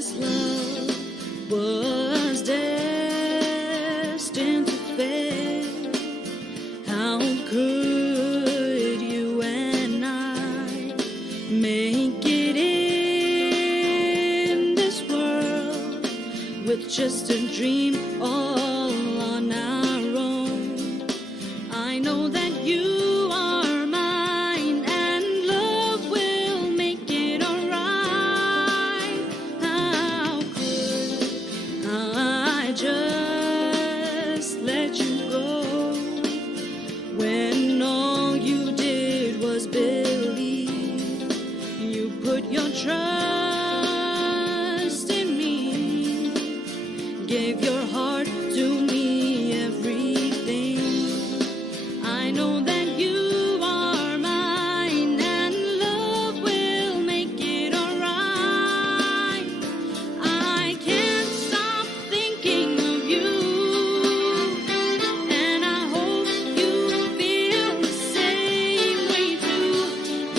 this love was destined to fail. How could you and I make it in this world with just a dream all on our own? I know that you are mine and love will make it alright. How could I just let you go when all you did was believe? You put your trust in me, gave your heart to me, everything. I know that you are mine and love will make it alright. I can't stop thinking of you, and I hope you feel the same way too.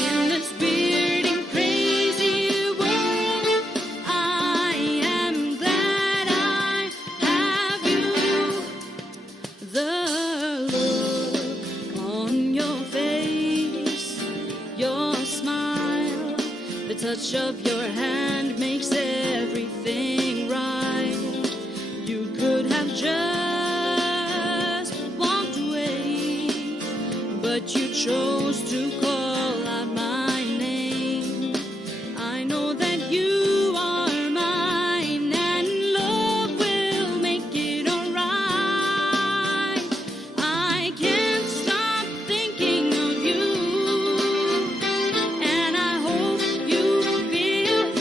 In this weird and crazy world, I am glad I have you. The look on your face, your smile, the touch of your hand makes everything right. You could have just walked away, but you chose to call out my name. I know that you are mine and love will make it alright. I can't stop thinking of you, and I hope you feel the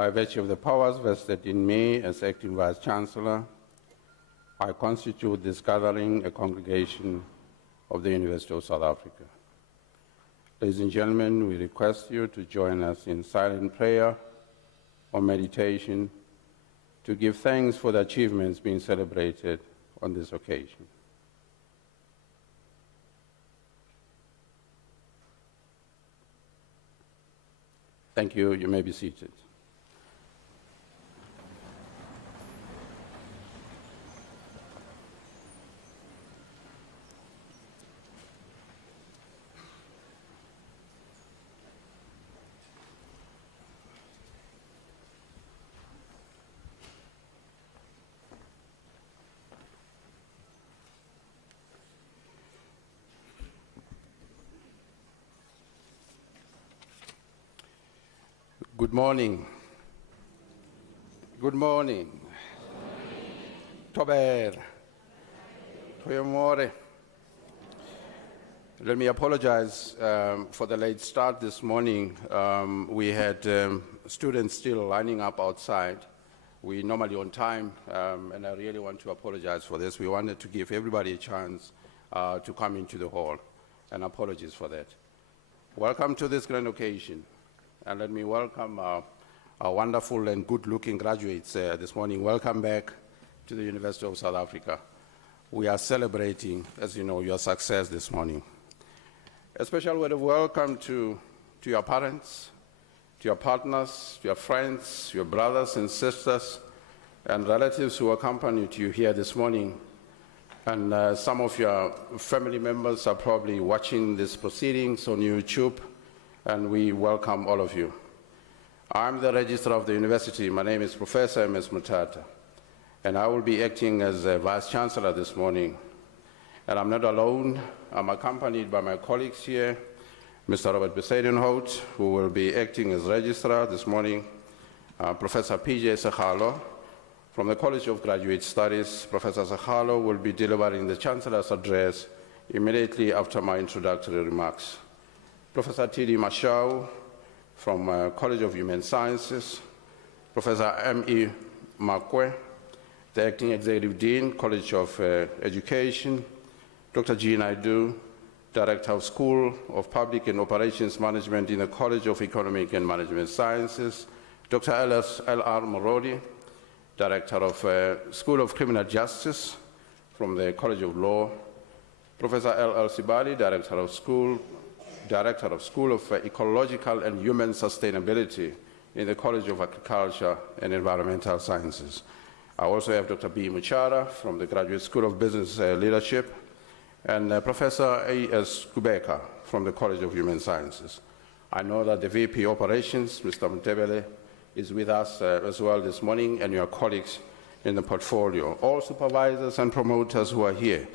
By virtue of the powers vested in me as acting Vice-Chancellor, I constitute this gathering a congregation of the University of South Africa. Ladies and gentlemen, we request you to join us in silent prayer or meditation to give thanks for the achievements being celebrated on this occasion. Thank you. You may be seated. Good morning. Good morning. Tober. Toyomore. Let me apologize for the late start this morning. We had students still lining up outside. We're normally on time, and I really want to apologize for this. We wanted to give everybody a chance to come into the hall, and apologies for that. Welcome to this grand occasion. And let me welcome our wonderful and good-looking graduates this morning. Welcome back to the University of South Africa. We are celebrating, as you know, your success this morning. A special word of welcome to your parents, to your partners, to your friends, your brothers and sisters, and relatives who accompanied you here this morning. And some of your family members are probably watching these proceedings on YouTube, and we welcome all of you. I'm the Registrar of the University. My name is Professor M.S. Mutata, and I will be acting as Vice-Chancellor this morning. And I'm not alone. I'm accompanied by my colleagues here, Mr. Robert Besadenhout, who will be acting as Registrar this morning, Professor P.J. Sekhalo from the College of Graduate Studies. Professor Sekhalo will be delivering the Chancellor's address immediately after my introductory remarks. Professor T.D. Mashau from College of Human Sciences, Professor M.E. Makwe, the Acting Executive Dean, College of Education, Dr. G. Naidu, Director of School of Public and Operations Management in the College of Economic and Management Sciences, Dr. L.R. Morodi, Director of School of Criminal Justice from the College of Law, Professor L.L. Sibali, Director of School of Ecological and Human Sustainability in the College of Agriculture and Environmental Sciences. I also have Dr. B. Muchara from the Graduate School of Business Leadership, and Professor A.S. Kubeka from the College of Human Sciences. I know that the VP Operations, Mr. Mtebele, is with us as well this morning, and your colleagues in the portfolio. All supervisors and promoters who are here.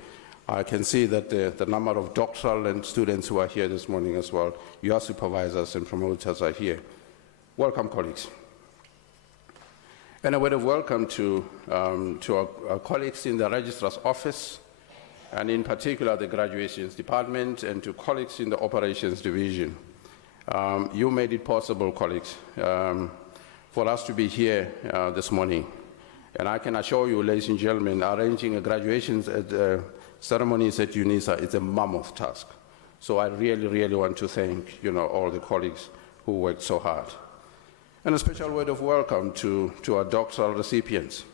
I can see that the number of doctoral and students who are here this morning as well. Your supervisors and promoters are here. Welcome, colleagues. And a word of welcome to our colleagues in the Registrar's Office, and in particular the Graduations Department, and to colleagues in the Operations Division. You made it possible, colleagues, for us to be here this morning. And I can assure you, ladies and gentlemen, arranging a graduations ceremonies at Unisa is a mammoth task. So I really, really want to thank all the colleagues who worked so hard. And a special word of welcome to our doctoral recipients.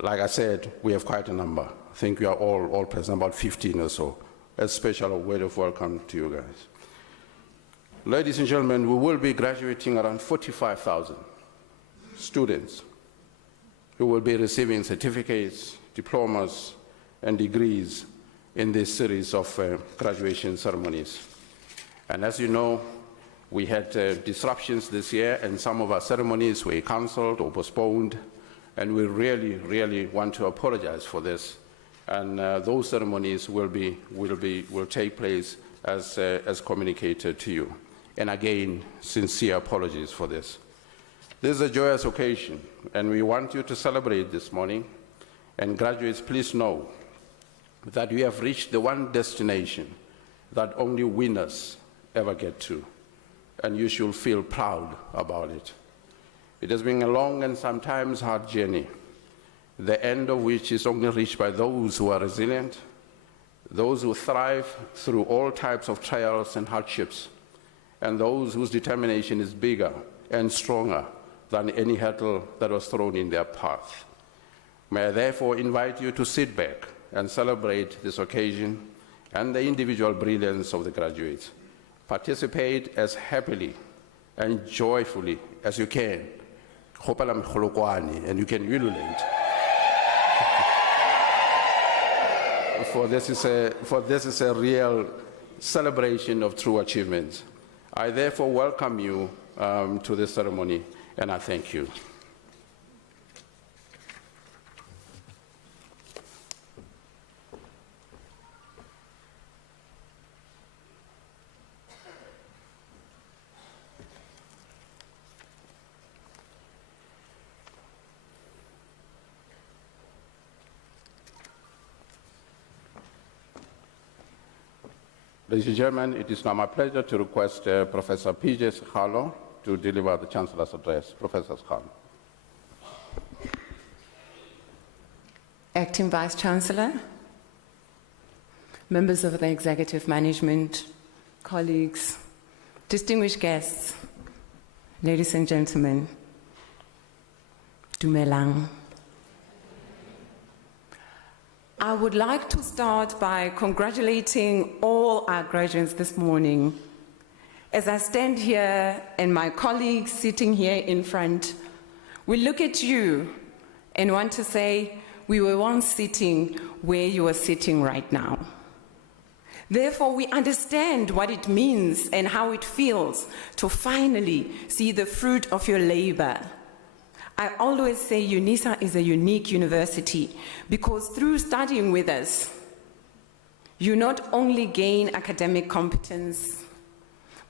Like I said, we have quite a number. I think we are all present, about 15 or so. A special word of welcome to you guys. Ladies and gentlemen, we will be graduating around 45,000 students who will be receiving certificates, diplomas, and degrees in this series of graduation ceremonies. And as you know, we had disruptions this year, and some of our ceremonies were cancelled or postponed, and we really, really want to apologize for this. And those ceremonies will take place as communicated to you. And again, sincere apologies for this. This is a joyous occasion, and we want you to celebrate this morning. And graduates, please know that we have reached the one destination that only winners ever get to, and you should feel proud about it. It has been a long and sometimes hard journey, the end of which is only reached by those who are resilient, those who thrive through all types of trials and hardships, and those whose determination is bigger and stronger than any hurdle that was thrown in their path. May I therefore invite you to sit back and celebrate this occasion and the individual brilliance of the graduates. Participate as happily and joyfully as you can. And you can ululate. For this is a real celebration of true achievements. I therefore welcome you to this ceremony, and I thank you. Ladies and gentlemen, it is now my pleasure to request Professor P.J. Sekgalo to deliver the Chancellor's address. Professor Sekgalo. Acting Vice Chancellor, members of the Executive Management, colleagues, distinguished guests, ladies and gentlemen, Dumelang. I would like to start by congratulating all our graduates this morning. As I stand here and my colleagues sitting here in front, we look at you and want to say, we were once sitting where you are sitting right now. Therefore, we understand what it means and how it feels to finally see the fruit of your labor. I always say Unisa is a unique university because through studying with us, you not only gain academic competence,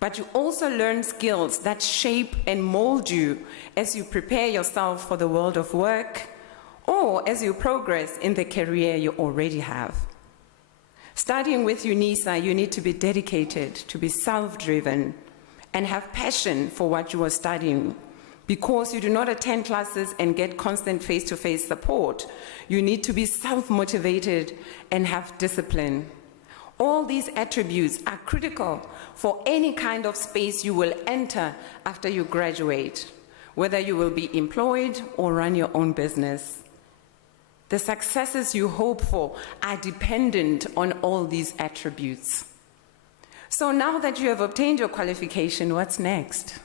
but you also learn skills that shape and mold you as you prepare yourself for the world of work or as you progress in the career you already have. Studying with Unisa, you need to be dedicated, to be self-driven, and have passion for what you are studying. Because you do not attend classes and get constant face-to-face support, you need to be self-motivated and have discipline. All these attributes are critical for any kind of space you will enter after you graduate, whether you will be employed or run your own business. The successes you hope for are dependent on all these attributes. So now that you have obtained your qualification, what's next?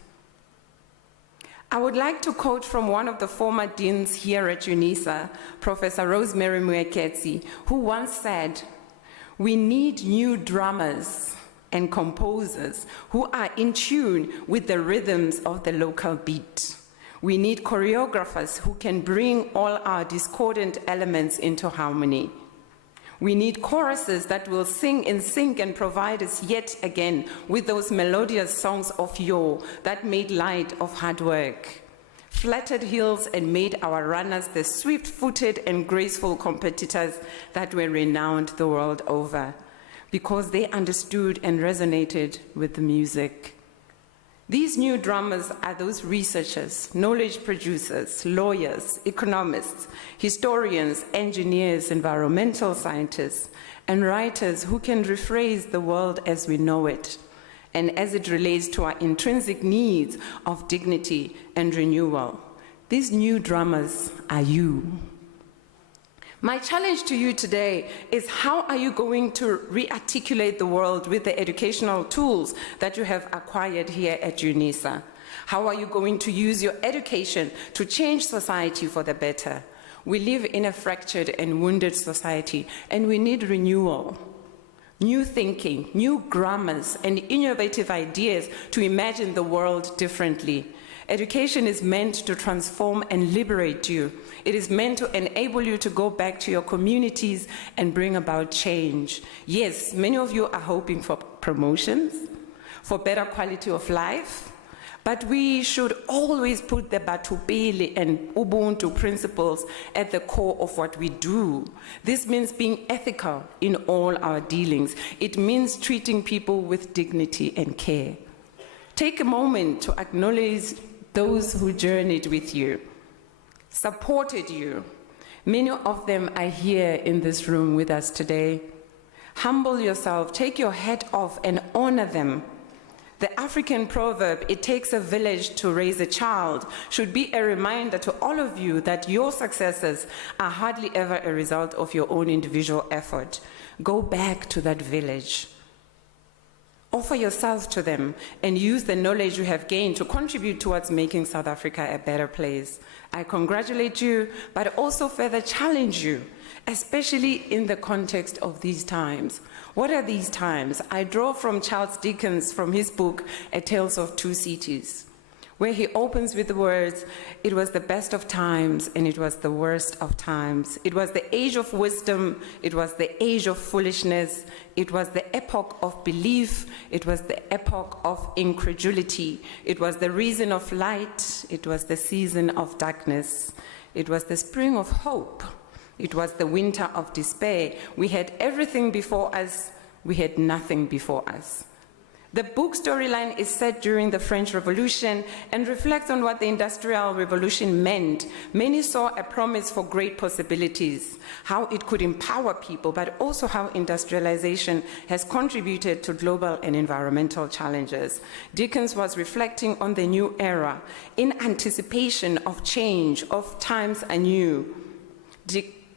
I would like to quote from one of the former deans here at Unisa, Professor Rosemary Mueketsi, who once said, "We need new drummers and composers who are in tune with the rhythms of the local beat. We need choreographers who can bring all our discordant elements into harmony. We need choruses that will sing in sync and provide us yet again with those melodious songs of yore that made light of hard work, flattered hills and made our runners the swift-footed and graceful competitors that were renowned the world over, because they understood and resonated with the music. These new drummers are those researchers, knowledge producers, lawyers, economists, historians, engineers, environmental scientists, and writers who can rephrase the world as we know it, and as it relates to our intrinsic needs of dignity and renewal. These new drummers are you. My challenge to you today is, how are you going to re-articulate the world with the educational tools that you have acquired here at Unisa? How are you going to use your education to change society for the better? We live in a fractured and wounded society, and we need renewal, new thinking, new grammars, and innovative ideas to imagine the world differently. Education is meant to transform and liberate you. It is meant to enable you to go back to your communities and bring about change. Yes, many of you are hoping for promotions, for better quality of life, but we should always put the Batupele and Ubuntu principles at the core of what we do. This means being ethical in all our dealings. It means treating people with dignity and care. Take a moment to acknowledge those who journeyed with you, supported you. Many of them are here in this room with us today. Humble yourself, take your hat off and honor them. The African proverb, "It takes a village to raise a child," should be a reminder to all of you that your successes are hardly ever a result of your own individual effort. Go back to that village. Offer yourself to them and use the knowledge you have gained to contribute towards making South Africa a better place. I congratulate you, but also further challenge you, especially in the context of these times. What are these times? I draw from Charles Dickens from his book, A Tale of Two Cities, where he opens with the words, "It was the best of times and it was the worst of times. It was the age of wisdom, it was the age of foolishness, it was the epoch of belief, it was the epoch of incredulity, it was the reason of light, it was the season of darkness, it was the spring of hope, it was the winter of despair. We had everything before us, we had nothing before us." The book storyline is set during the French Revolution and reflects on what the Industrial Revolution meant. Many saw a promise for great possibilities, how it could empower people, but also how industrialization has contributed to global and environmental challenges. Dickens was reflecting on the new era in anticipation of change, of times anew.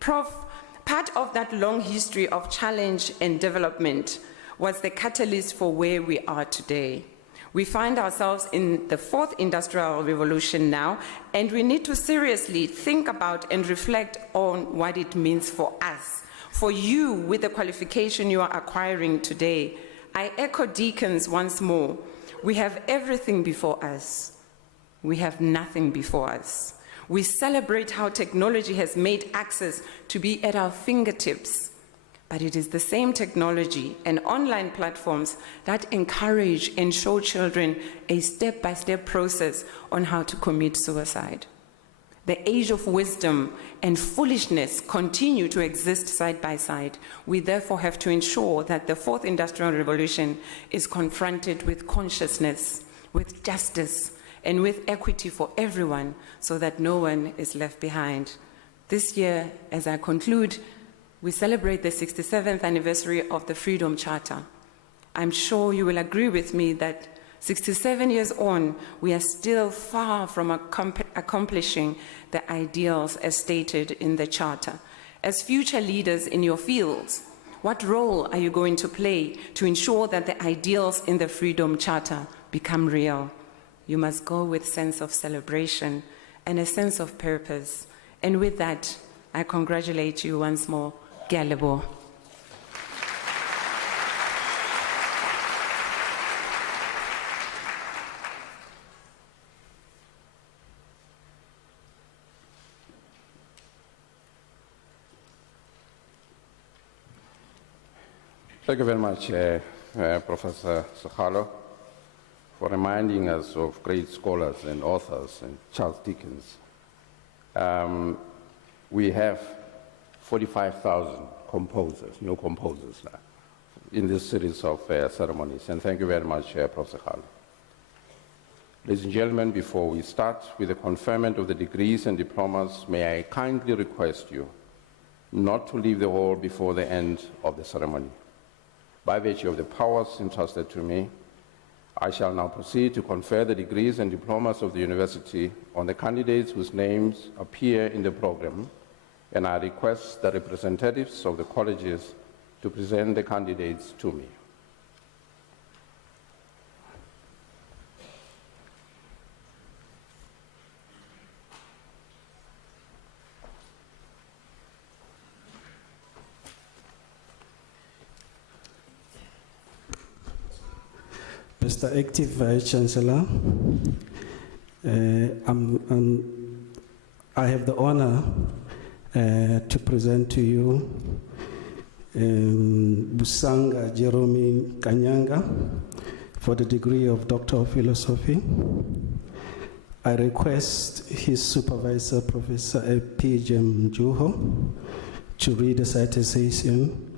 Part of that long history of challenge and development was the catalyst for where we are today. We find ourselves in the fourth industrial revolution now, and we need to seriously think about and reflect on what it means for us, for you with the qualification you are acquiring today. I echo Dickens once more. We have everything before us. We have nothing before us. We celebrate how technology has made access to be at our fingertips. But it is the same technology and online platforms that encourage and show children a step-by-step process on how to commit suicide. The age of wisdom and foolishness continue to exist side by side. We therefore have to ensure that the fourth industrial revolution is confronted with consciousness, with justice, and with equity for everyone so that no one is left behind. This year, as I conclude, we celebrate the 67th anniversary of the Freedom Charter. I'm sure you will agree with me that 67 years on, we are still far from accomplishing the ideals as stated in the Charter. As future leaders in your fields, what role are you going to play to ensure that the ideals in the Freedom Charter become real? You must go with a sense of celebration and a sense of purpose. And with that, I congratulate you once more. Ke a leboha. Thank you very much, Professor Sekgalo, for reminding us of great scholars and authors and Charles Dickens. We have 45,000 composers, new composers now, in this series of ceremonies. And thank you very much, Professor Sekgalo. Ladies and gentlemen, before we start with the conferment of the degrees and diplomas, may I kindly request you not to leave the hall before the end of the ceremony. By virtue of the powers entrusted to me, I shall now proceed to confer the degrees and diplomas of the university on the candidates whose names appear in the program, and I request the representatives of the colleges to present the candidates to me. Mr. Active Vice Chancellor, I have the honor to present to you Busanga Jerome Kanyanga for the degree of Doctor of Philosophy. I request his supervisor, Professor P.J. Mjuho, to read the citation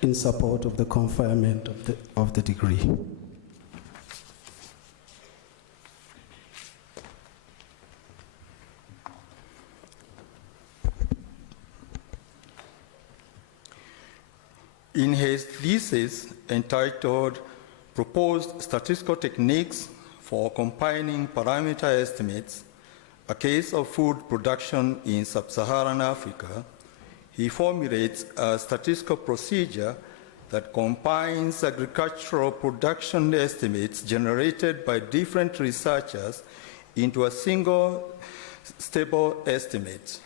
in support of the conferment of the degree. In his thesis entitled Proposed Statistical Techniques for Combining Parameter Estimates, a Case of Food Production in Sub-Saharan Africa, he formulates a statistical procedure that combines agricultural production estimates generated by different researchers into a single stable estimate.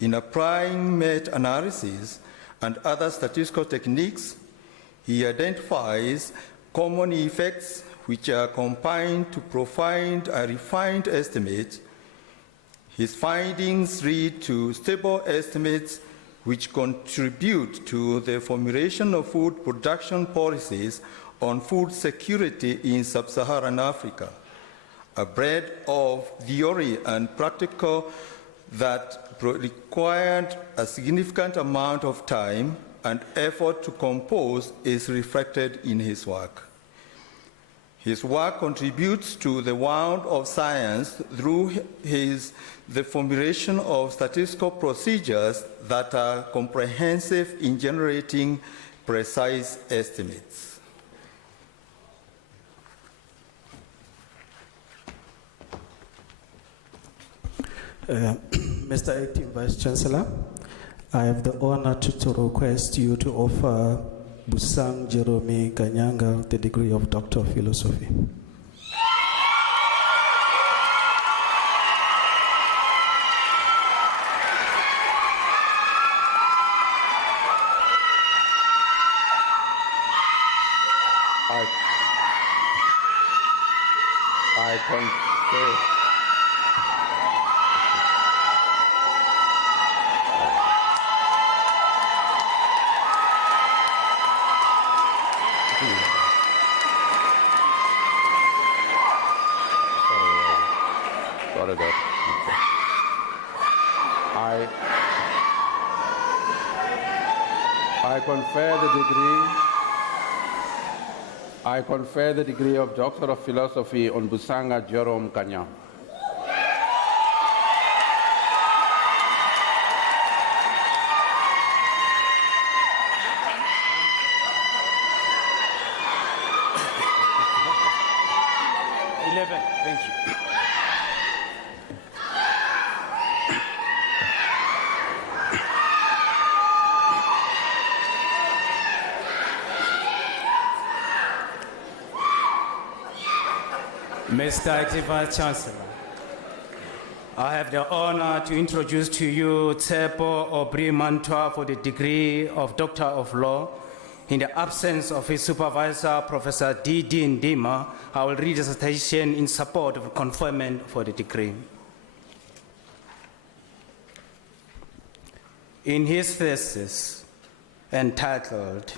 In applying meta-analysis and other statistical techniques, he identifies common effects which are combined to provide a refined estimate. His findings lead to stable estimates which contribute to the formulation of food production policies on food security in sub-Saharan Africa, a blend of theory and practical that required a significant amount of time and effort to compose is reflected in his work. His work contributes to the world of science through the formulation of statistical procedures that are comprehensive in generating precise estimates. Mr. Acting Vice Chancellor, I have the honor to request you to offer Busang Jerome Kanyanga the degree of Doctor of Philosophy. I confer. Sorry, that. I confer the degree of Doctor of Philosophy on Busanga Jerome Kanya. Thank you. Mr. Acting Vice Chancellor, I have the honor to introduce to you Tsepo Obri Mantwa for the degree of Doctor of Law. In the absence of his supervisor, Professor D.D. Ndima, I will read a citation in support of conferment for the degree. In his thesis entitled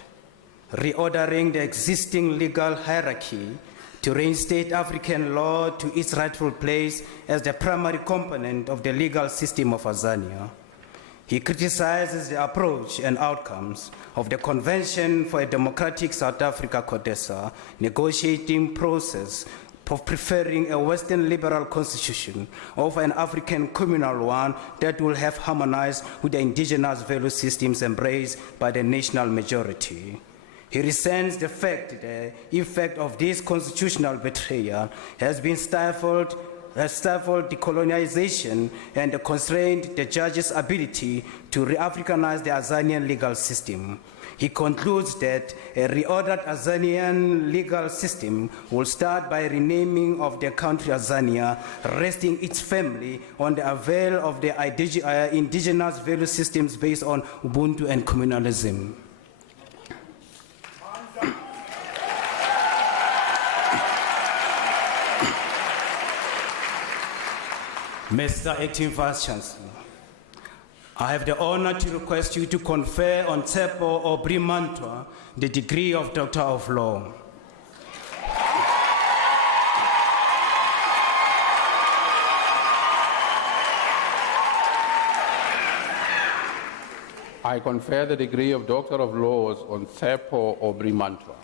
Reordering the Existing Legal Hierarchy to reinstate African law to its rightful place as the primary component of the legal system of Azania, he criticizes the approach and outcomes of the Convention for a Democratic South Africa CODESA negotiating process of preferring a Western liberal constitution over an African communal one that will have harmonized with the indigenous value systems embraced by the national majority. He resents the fact that the effect of this constitutional betrayal has stifled decolonization and constrained the judge's ability to re-Africanize the Azanian legal system. He concludes that a reordered Azanian legal system will start by renaming of the country Azania, resting its family on the avail of the indigenous value systems based on Ubuntu and communalism. Mr. Acting Vice Chancellor, I have the honor to request you to confer on Tsepo Obri Mantwa the degree of Doctor of Law. I confer the degree of Doctor of Laws on Tsepo Obri Mantwa.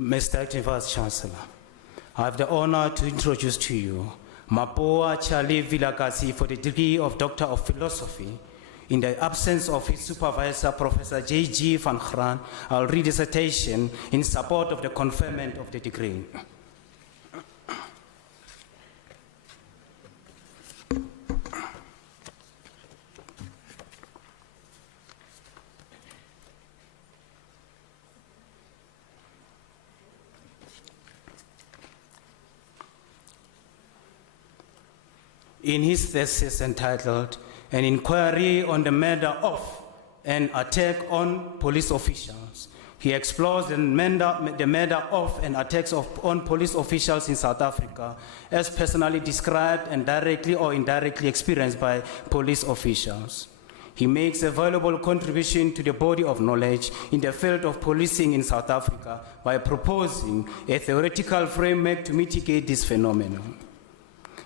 Mr. Acting Vice Chancellor, I have the honor to introduce to you Mapoa Charlie Vilakasi for the degree of Doctor of Philosophy. In the absence of his supervisor, Professor J.G. van Graan, I'll read the citation in support of the conferment of the degree. In his thesis entitled An Inquiry on the Murder of and Attack on Police Officials, he explores the murder of and attacks on police officials in South Africa as personally described and directly or indirectly experienced by police officials. He makes a valuable contribution to the body of knowledge in the field of policing in South Africa by proposing a theoretical framework to mitigate this phenomenon.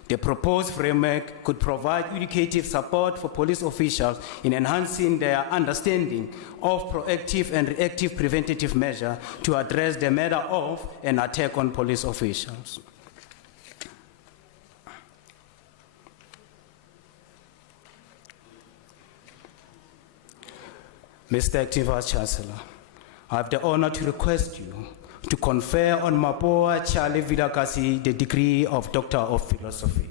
The proposed framework could provide educative support for police officials in enhancing their understanding of proactive and reactive preventative measures to address the murder of and attack on police officials. Mr. Acting Vice Chancellor, I have the honor to request you to confer on Mapoa Charlie Vilakasi the degree of Doctor of Philosophy.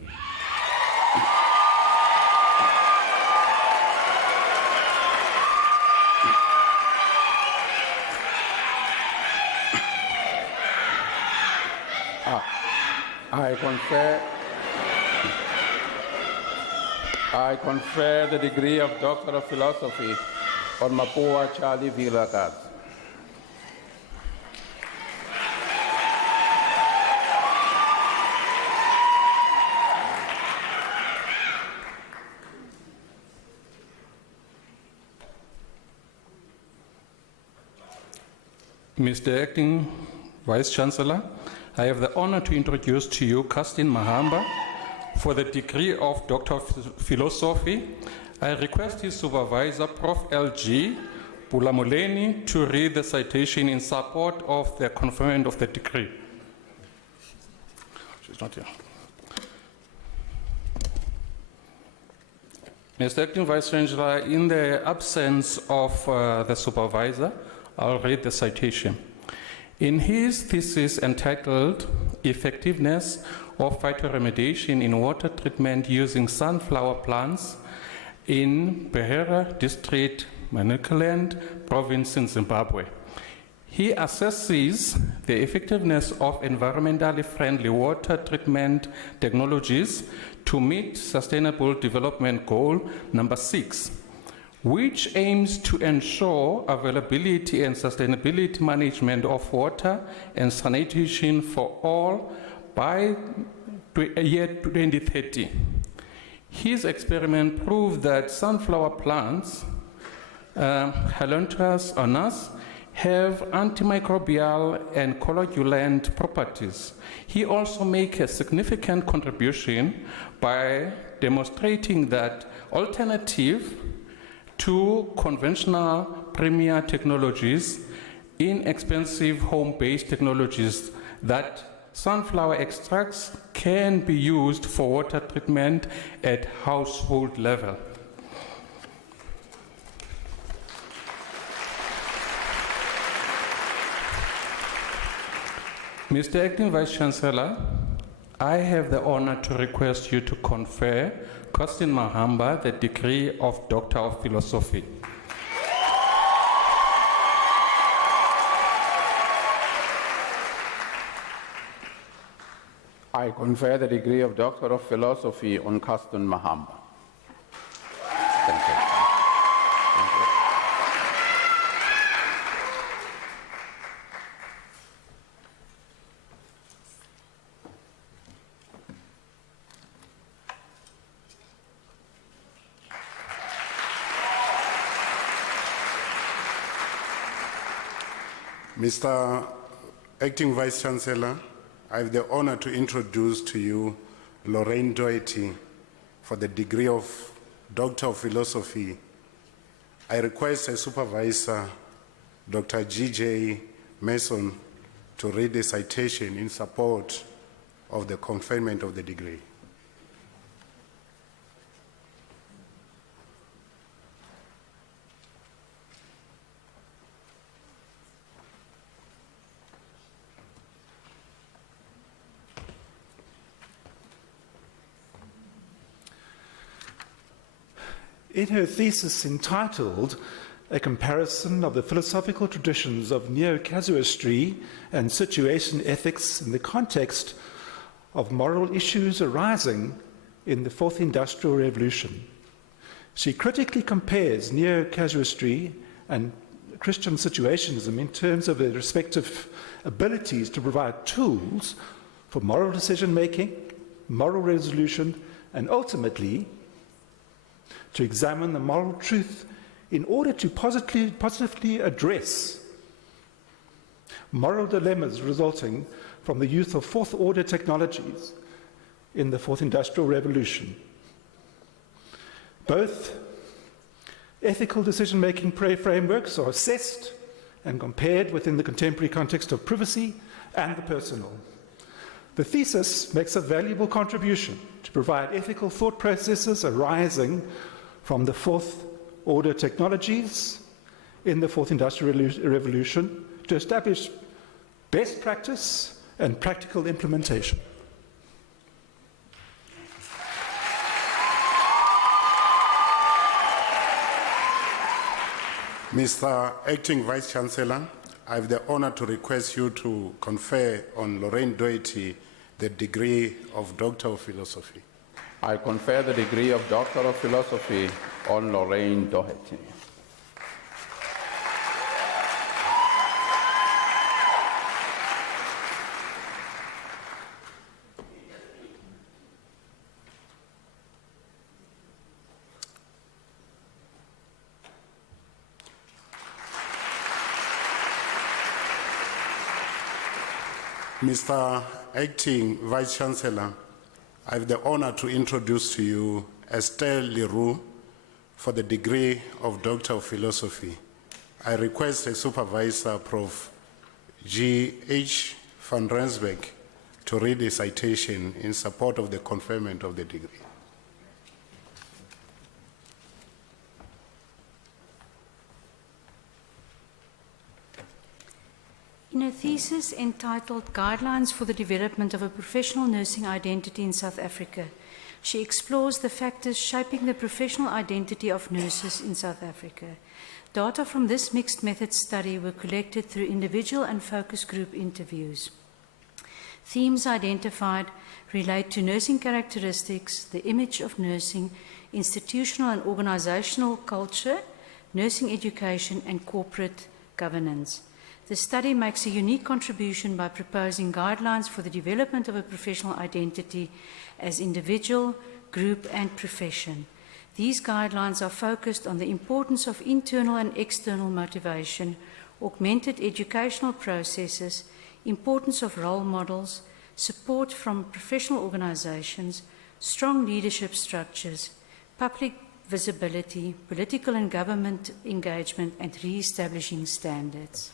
I confer the degree of Doctor of Philosophy on Mapoa Charlie Vilakasi. Mr. Acting Vice Chancellor, I have the honor to introduce to you Justin Mahamba for the degree of Doctor of Philosophy. I request his supervisor, Prof. L.G. Pulamuleni, to read the citation in support of the conferment of the degree. She's not here. Mr. Acting Vice Chancellor, in the absence of the supervisor, I'll read the citation. In his thesis entitled Effectiveness of Phytoremediation in Water Treatment Using Sunflower Plants in Beira District, Manicaland Province in Zimbabwe, he assesses the effectiveness of environmentally friendly water treatment technologies to meet Sustainable Development Goal number 6, which aims to ensure availability and sustainability management of water and sanitation for all by the year 2030. His experiment proved that sunflower plants, Helanthus annuus, have antimicrobial and coagulant properties. He also made a significant contribution by demonstrating that alternative to conventional premier technologies, inexpensive home-based technologies, that sunflower extracts can be used for water treatment at household level. Mr. Acting Vice Chancellor, I have the honor to request you to confer Justin Mahamba the degree of Doctor of Philosophy. I confer the degree of Doctor of Philosophy on Justin Mahamba. Thank you. Thank you. Mr. Acting Vice Chancellor, I have the honor to introduce to you Lorraine Doherty for the degree of Doctor of Philosophy. I request a supervisor, Dr. G.J. Mason, to read the citation in support of the conferment of the degree. In her thesis entitled A Comparison of the Philosophical Traditions of Neo-Casuistry and Situation Ethics in the Context of Moral Issues Arising in the Fourth Industrial Revolution, she critically compares neo-casuistry and Christian situationism in terms of their respective abilities to provide tools for moral decision-making, moral resolution, and ultimately to examine the moral truth in order to positively address moral dilemmas resulting from the use of fourth-order technologies in the Fourth Industrial Revolution. Both ethical decision-making frameworks are assessed and compared within the contemporary context of privacy and the personal. The thesis makes a valuable contribution to provide ethical thought processes arising from the fourth-order technologies in the Fourth Industrial Revolution to establish best practice and practical implementation. Mr. Acting Vice Chancellor, I have the honor to request you to confer on Lorraine Doherty the degree of Doctor of Philosophy. I confer the degree of Doctor of Philosophy on Lorraine Doherty. Mr. Acting Vice Chancellor, I have the honor to introduce to you Estelle Leroux for the degree of Doctor of Philosophy. I request a supervisor, Prof. G.H. van Rensburg, to read the citation in support of the conferment of the degree. In a thesis entitled Guidelines for the Development of a Professional Nursing Identity in South Africa, she explores the factors shaping the professional identity of nurses in South Africa. Data from this mixed method study were collected through individual and focus group interviews. Themes identified relate to nursing characteristics, the image of nursing, institutional and organizational culture, nursing education, and corporate governance. The study makes a unique contribution by proposing guidelines for the development of a professional identity as individual, group, and profession. These guidelines are focused on the importance of internal and external motivation, augmented educational processes, importance of role models, support from professional organizations, strong leadership structures, public visibility, political and government engagement, and re-establishing standards.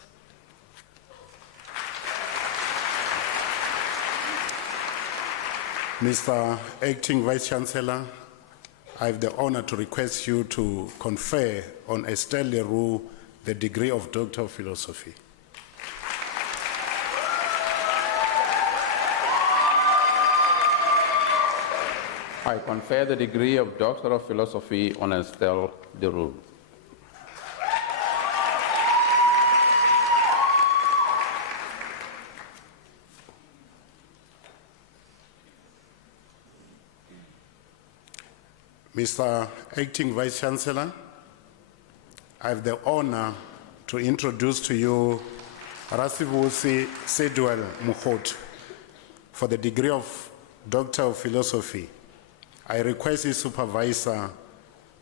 Mr. Acting Vice Chancellor, I have the honor to request you to confer on Estelle Leroux the degree of Doctor of Philosophy. I confer the degree of Doctor of Philosophy on Estelle Leroux. Mr. Acting Vice Chancellor, I have the honor to introduce to you Rasivusi Sedwell Mukhot for the degree of Doctor of Philosophy. I request his supervisor,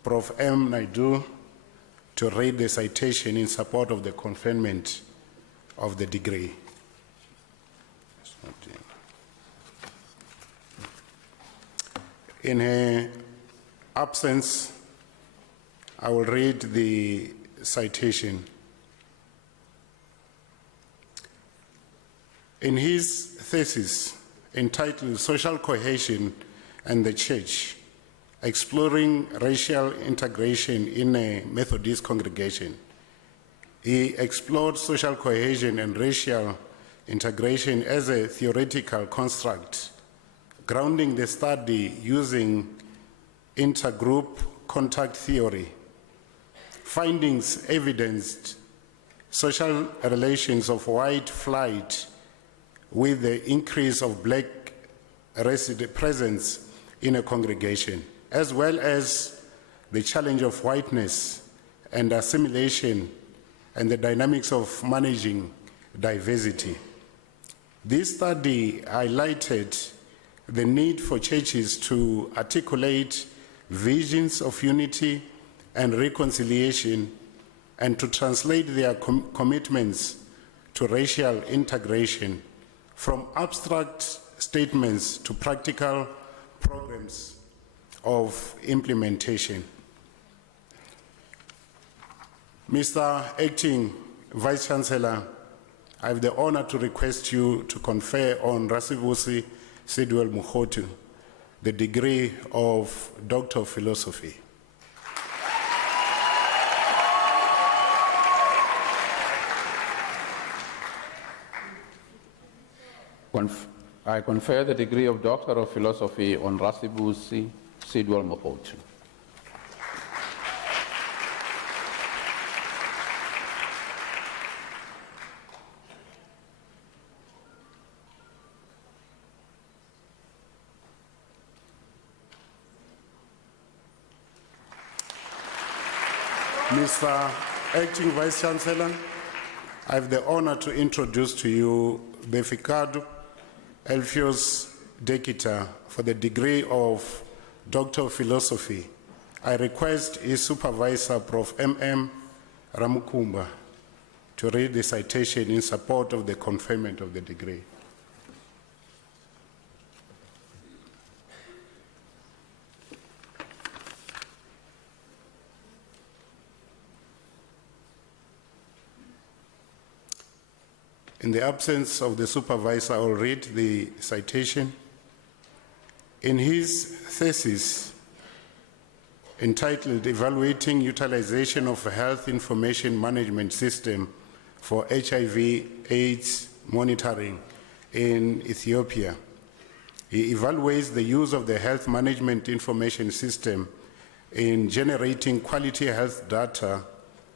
Prof. M. Naidu, to read the citation in support of the conferment of the degree. In her absence, I will read the citation. In his thesis entitled Social Cohesion and the Church, Exploring Racial Integration in a Methodist Congregation, he explored social cohesion and racial integration as a theoretical construct, grounding the study using intergroup contact theory. Findings evidenced social relations of white flight with the increase of black resident presence in a congregation, as well as the challenge of whiteness and assimilation and the dynamics of managing diversity. This study highlighted the need for churches to articulate visions of unity and reconciliation and to translate their commitments to racial integration from abstract statements to practical programs of implementation. Mr. Acting Vice Chancellor, I have the honor to request you to confer on Rasivusi Sidwell Mukhotu the degree of Doctor of Philosophy. I confer the degree of Doctor of Philosophy on Rasivusi Sidwell Mukhotu. Mr. Acting Vice Chancellor, I have the honor to introduce to you Beficado Elfios Dekita for the degree of Doctor of Philosophy. I request his supervisor, Prof. M.M. Ramukumba, to read the citation in support of the conferment of the degree. In the absence of the supervisor, I will read the citation. In his thesis entitled Evaluating Utilization of a Health Information Management System for HIV/AIDS Monitoring in Ethiopia, he evaluates the use of the Health Management Information System in generating quality health data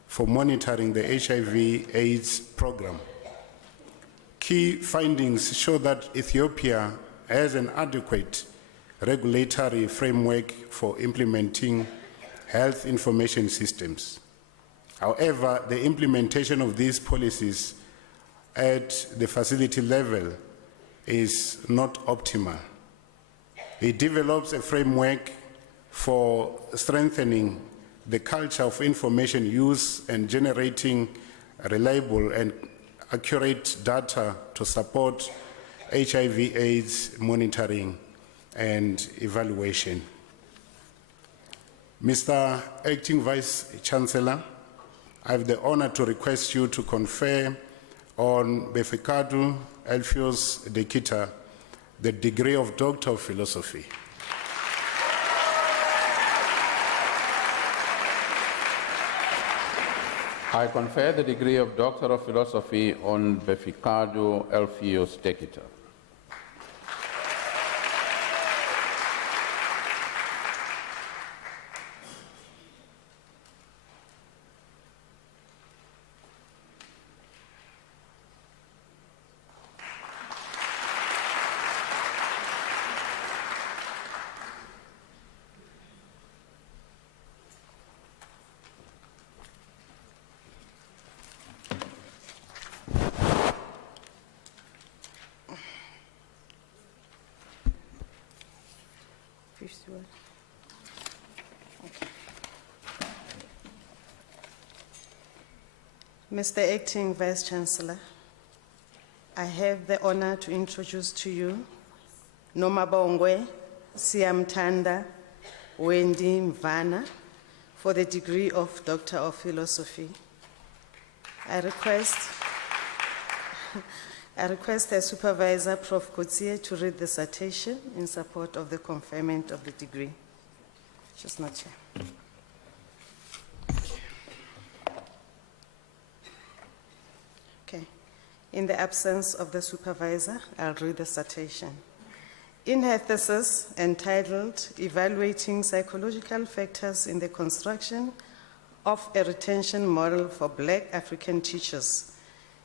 for monitoring the HIV/AIDS program. Key findings show that Ethiopia has an adequate regulatory framework for implementing health information systems. However, the implementation of these policies at the facility level is not optimal. It develops a framework for strengthening the culture of information use and generating reliable and accurate data to support HIV/AIDS monitoring and evaluation. Mr. Acting Vice Chancellor, I have the honor to request you to confer on Beficado Elfios Dekita the degree of Doctor of Philosophy. I confer the degree of Doctor of Philosophy on Beficado Elfios Dekita. Mr. Acting Vice Chancellor, I have the honor to introduce to you Nomabongwe Siamtanda Wendy Mvana for the degree of Doctor of Philosophy. I request I request the supervisor, Prof. Kotsie, to read the citation in support of the conferment of the degree. She's not here. Okay. In the absence of the supervisor, I'll read the citation. In her thesis entitled Evaluating Psychological Factors in the Construction of a Retention Model for Black African Teachers,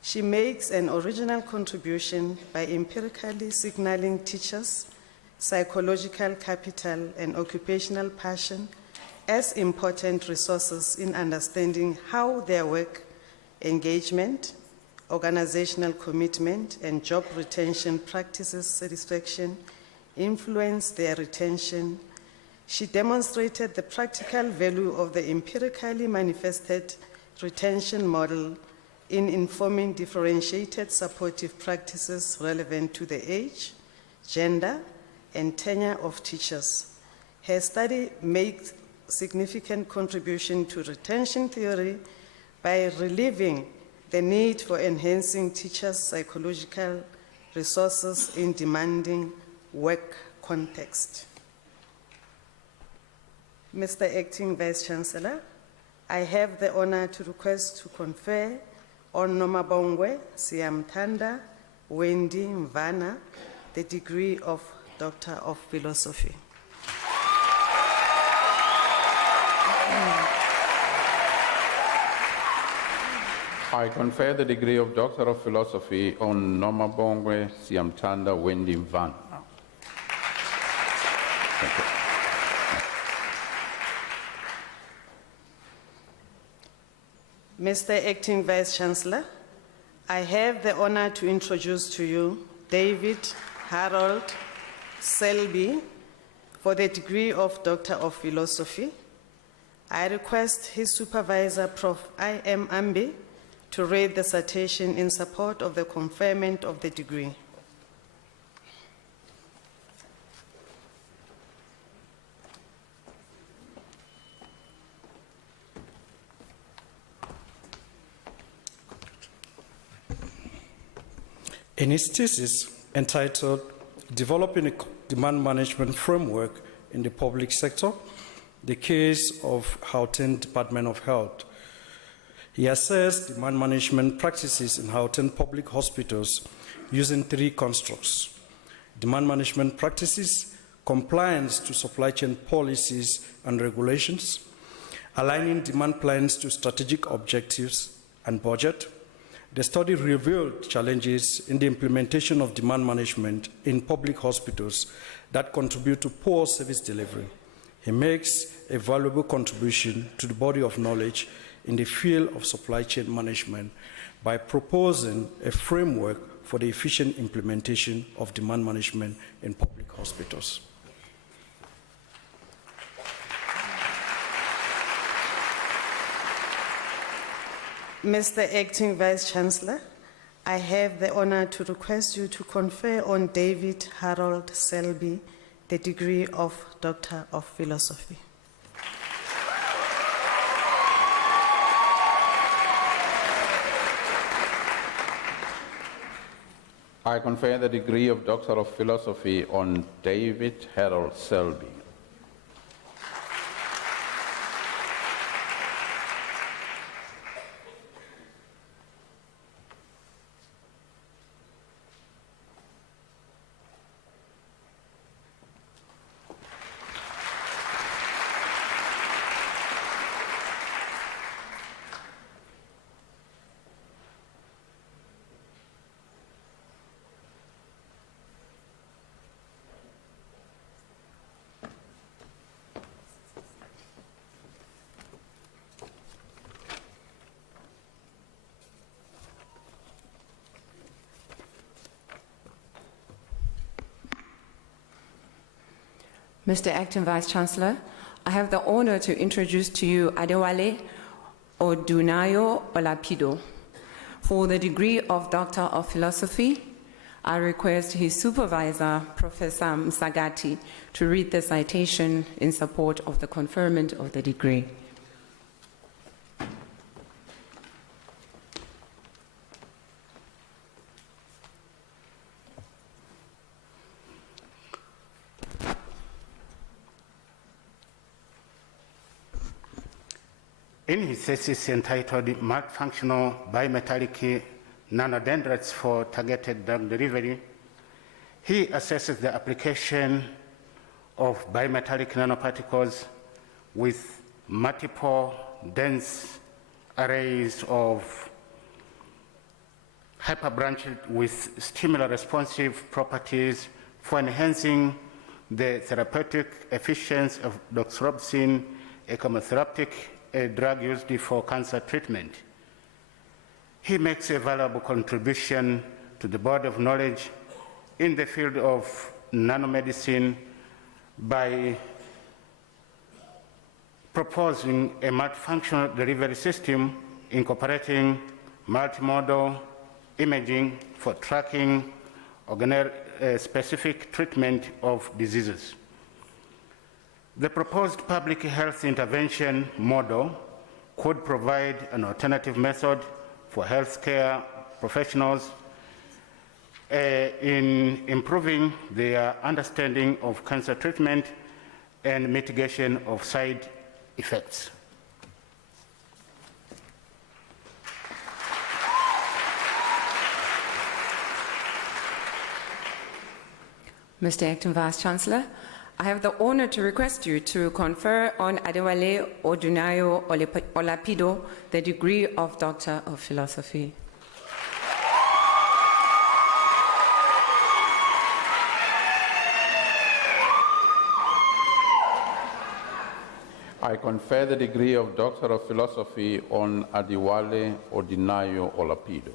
she makes an original contribution by empirically signaling teachers' psychological capital and occupational passion as important resources in understanding how their work, engagement, organizational commitment, and job retention practices satisfaction influence their retention. She demonstrated the practical value of the empirically manifested retention model in informing differentiated supportive practices relevant to the age, gender, and tenure of teachers. Her study makes significant contribution to retention theory by relieving the need for enhancing teachers' psychological resources in demanding work context. Mr. Acting Vice Chancellor, I have the honor to request to confer on Nomabongwe Siamtanda Wendy Mvana the degree of Doctor of Philosophy. I confer the degree of Doctor of Philosophy on Nomabongwe Siamtanda Wendy Mvana. Thank you. Mr. Acting Vice Chancellor, I have the honor to introduce to you David Harold Selby for the degree of Doctor of Philosophy. I request his supervisor, Prof. I.M. Ambi, to read the citation in support of the conferment of the degree. In his thesis entitled Developing a Demand Management Framework in the Public Sector, the case of Gauteng Department of Health, he assessed demand management practices in Gauteng public hospitals using three constructs: demand management practices, compliance to supply chain policies and regulations, aligning demand plans to strategic objectives and budget. The study revealed challenges in the implementation of demand management in public hospitals that contribute to poor service delivery. He makes a valuable contribution to the body of knowledge in the field of supply chain management by proposing a framework for the efficient implementation of demand management in public hospitals. Mr. Acting Vice Chancellor, I have the honor to request you to confer on David Harold Selby the degree of Doctor of Philosophy. I confer the degree of Doctor of Philosophy on David Harold Selby. Mr. Acting Vice Chancellor, I have the honor to introduce to you Adewale Odunayo Olapido. For the degree of Doctor of Philosophy, I request his supervisor, Professor Msagati, to read the citation in support of the conferment of the degree. In his thesis entitled Multifunctional Bimetallic Nanodendrites for Targeted Drug Delivery, he assesses the application of bimetallic nanoparticles with multiple dense arrays of hyperbranched with stimulant-responsive properties for enhancing the therapeutic efficiency of doxorubicin, a chemotherapeutic drug used for cancer treatment. He makes a valuable contribution to the body of knowledge in the field of nanomedicine by proposing a multifunctional delivery system incorporating multimodal imaging for tracking organ-specific treatment of diseases. The proposed public health intervention model could provide an alternative method for healthcare professionals in improving their understanding of cancer treatment and mitigation of side effects. Mr. Acting Vice-Chancellor, I have the honor to request you to confer on Adewale Odunayo Olapido the degree of Doctor of Philosophy. I confer the degree of Doctor of Philosophy on Adewale Odunayo Olapido.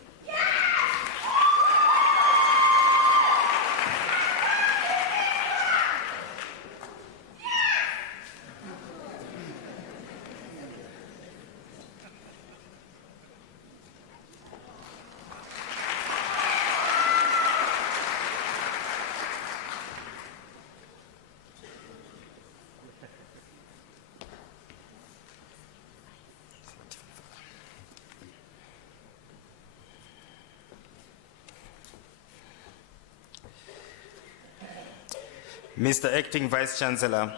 Mr. Acting Vice-Chancellor,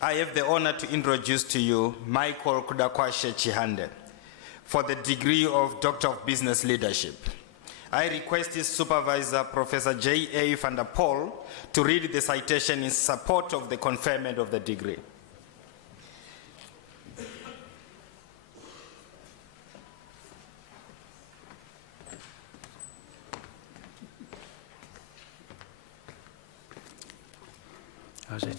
I have the honor to introduce to you Michael Kudakwashe Chihande for the degree of Doctor of Business Leadership. I request his supervisor, Professor J.A. van der Poel, to read the citation in support of the conferment of the degree. How's it?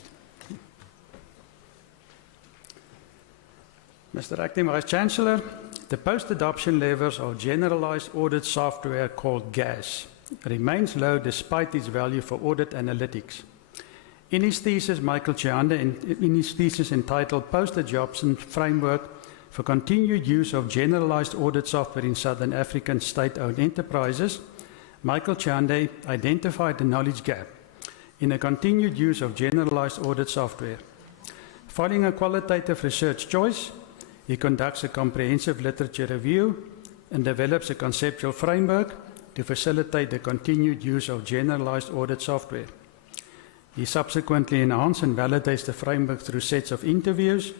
Mr. Acting Vice-Chancellor, the post-adoption levels of generalized audit software called GAS remains low despite its value for audit analytics. In his thesis, Michael Chihande, in his thesis entitled Post-Adoption Framework for Continued Use of Generalized Audit Software in Southern African State-Owned Enterprises, Michael Chihande identified the knowledge gap in a continued use of generalized audit software. Following a qualitative research choice, he conducts a comprehensive literature review and develops a conceptual framework to facilitate the continued use of generalized audit software. He subsequently enhances and validates the framework through sets of interviews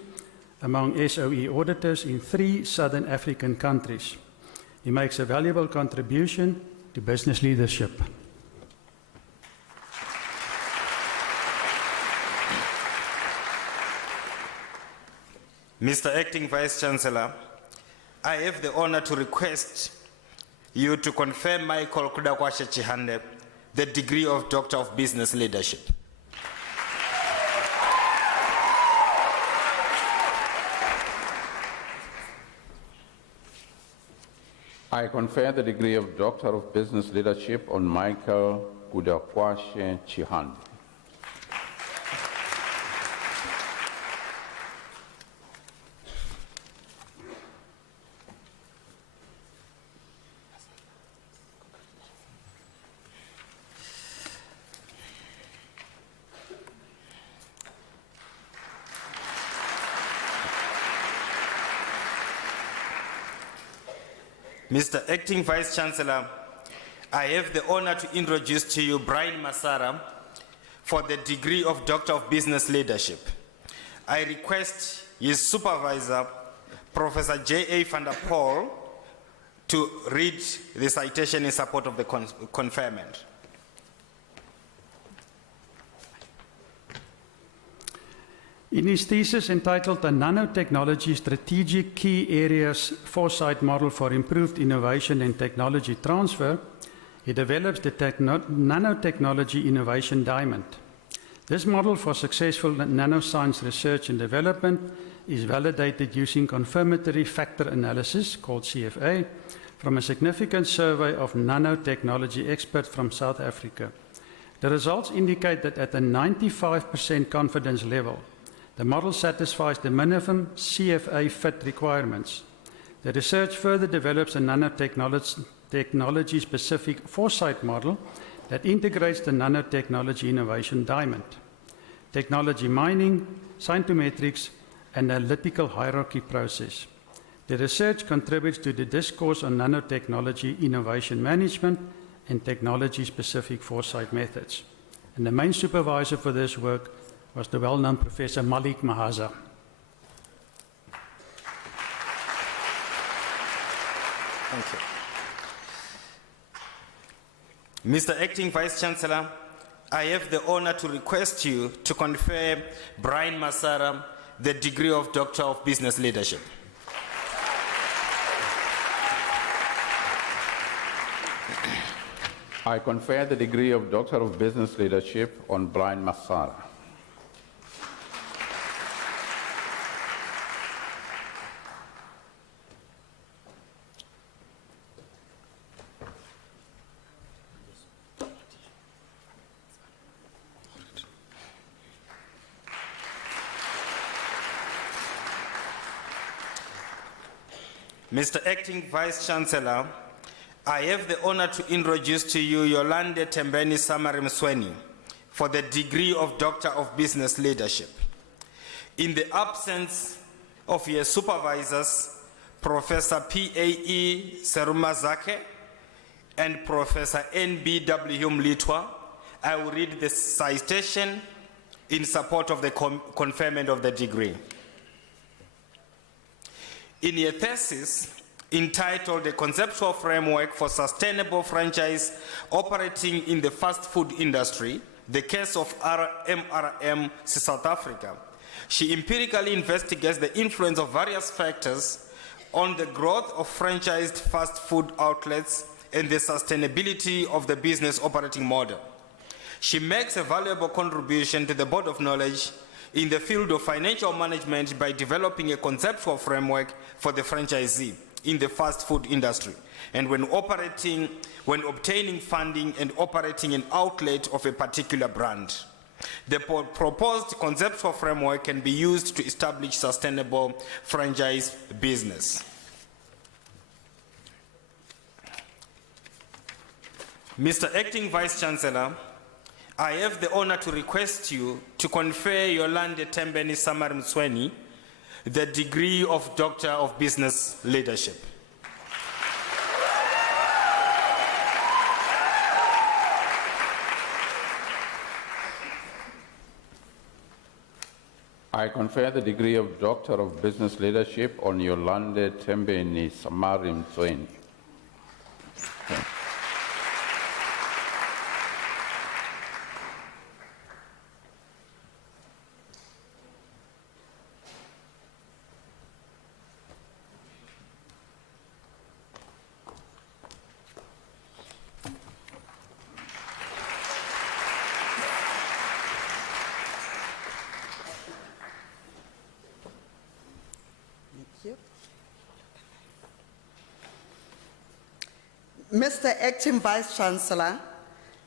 among SOE auditors in 3 Southern African countries. He makes a valuable contribution to business leadership. Mr. Acting Vice-Chancellor, I have the honor to request you to confer Michael Kudakwashe Chihande the degree of Doctor of Business Leadership. I confer the degree of Doctor of Business Leadership on Michael Kudakwashe Chihande. Mr. Acting Vice-Chancellor, I have the honor to introduce to you Brian Masara for the degree of Doctor of Business Leadership. I request his supervisor, Professor J.A. van der Poel to read the citation in support of the conferment. In his thesis entitled A Nanotechnology Strategic Key Areas Foresight Model for Improved Innovation and Technology Transfer, he develops the Nanotechnology Innovation Diamond. This model for successful nanoscience research and development is validated using confirmatory factor analysis, called CFA, from a significant survey of nanotechnology experts from South Africa. The results indicate that at a 95% confidence level, the model satisfies the minimum CFA fit requirements. The research further develops a nanotechnology-specific foresight model that integrates the nanotechnology innovation diamond, technology mining, scientometrics, and analytical hierarchy process. The research contributes to the discourse on nanotechnology innovation management and technology-specific foresight methods. And the main supervisor for this work was the well-known Professor Malik Mahaza. Thank you. Mr. Acting Vice-Chancellor, I have the honor to request you to confer Brian Masara the degree of Doctor of Business Leadership. I confer the degree of Doctor of Business Leadership on Brian Masara. Mr. Acting Vice-Chancellor, I have the honor to introduce to you Yolande Tembeni Samari Msweni for the degree of Doctor of Business Leadership. In the absence of your supervisors, Professor P.A.E. Serumazake and Professor N.B.W. Mlitwa, I will read the citation in support of the conferment of the degree. In your thesis, entitled A Conceptual Framework for Sustainable Franchise Operating in the Fast Food Industry, the case of MRM South Africa, she empirically investigates the influence of various factors on the growth of franchised fast food outlets and the sustainability of the business operating model. She makes a valuable contribution to the body of knowledge in the field of financial management by developing a conceptual framework for the franchisee in the fast food industry, and when obtaining funding and operating an outlet of a particular brand. The proposed conceptual framework can be used to establish sustainable franchise business. Mr. Acting Vice-Chancellor, I have the honor to request you to confer Yolande Tembeni Samari Msweni the degree of Doctor of Business Leadership. I confer the degree of Doctor of Business Leadership on Yolande Tembeni Samari Msweni. Mr. Acting Vice-Chancellor,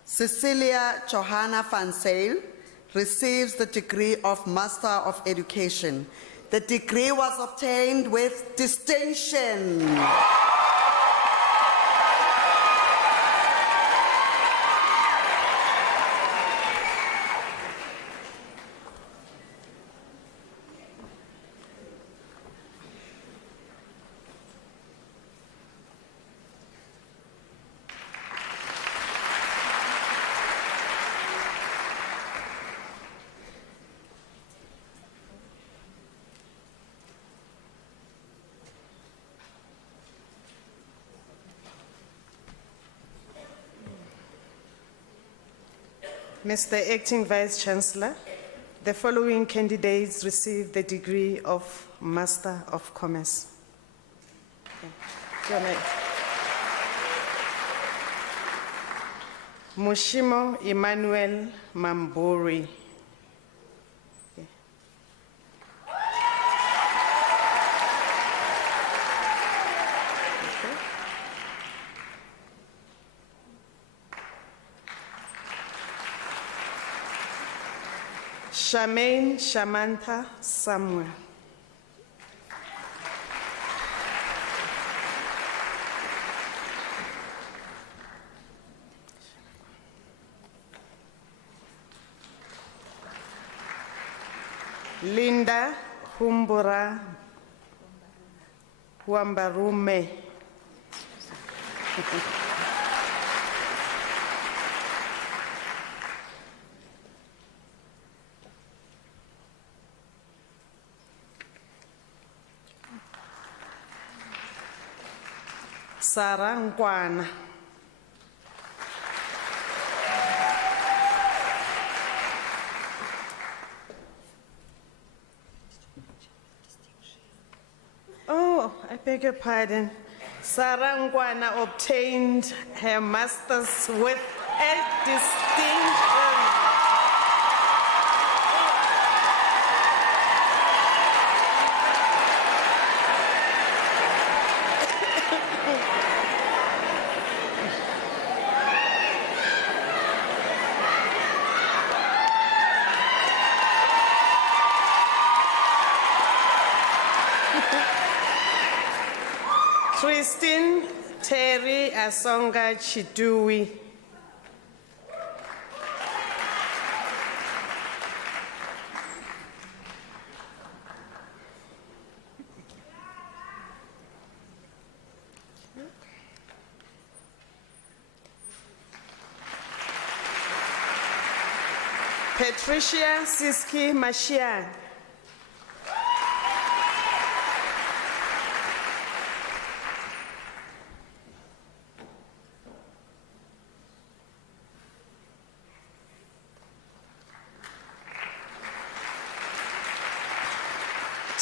Cecilia Johanna van Zyl receives the degree of Master of Education. The degree was obtained with distinction. Mr. Acting Vice Chancellor, the following candidates received the degree of Master of Commerce. Your name. Mushimo Emmanuel Mambori. Charmaine Shamantha Samuel. Linda Humbura Huambarume. Sarah Nkwana. Oh, I beg your pardon. Sarah Nkwana obtained her master's with a distinction. Christine Terry Asonga Chidui. Patricia Siski Mashian.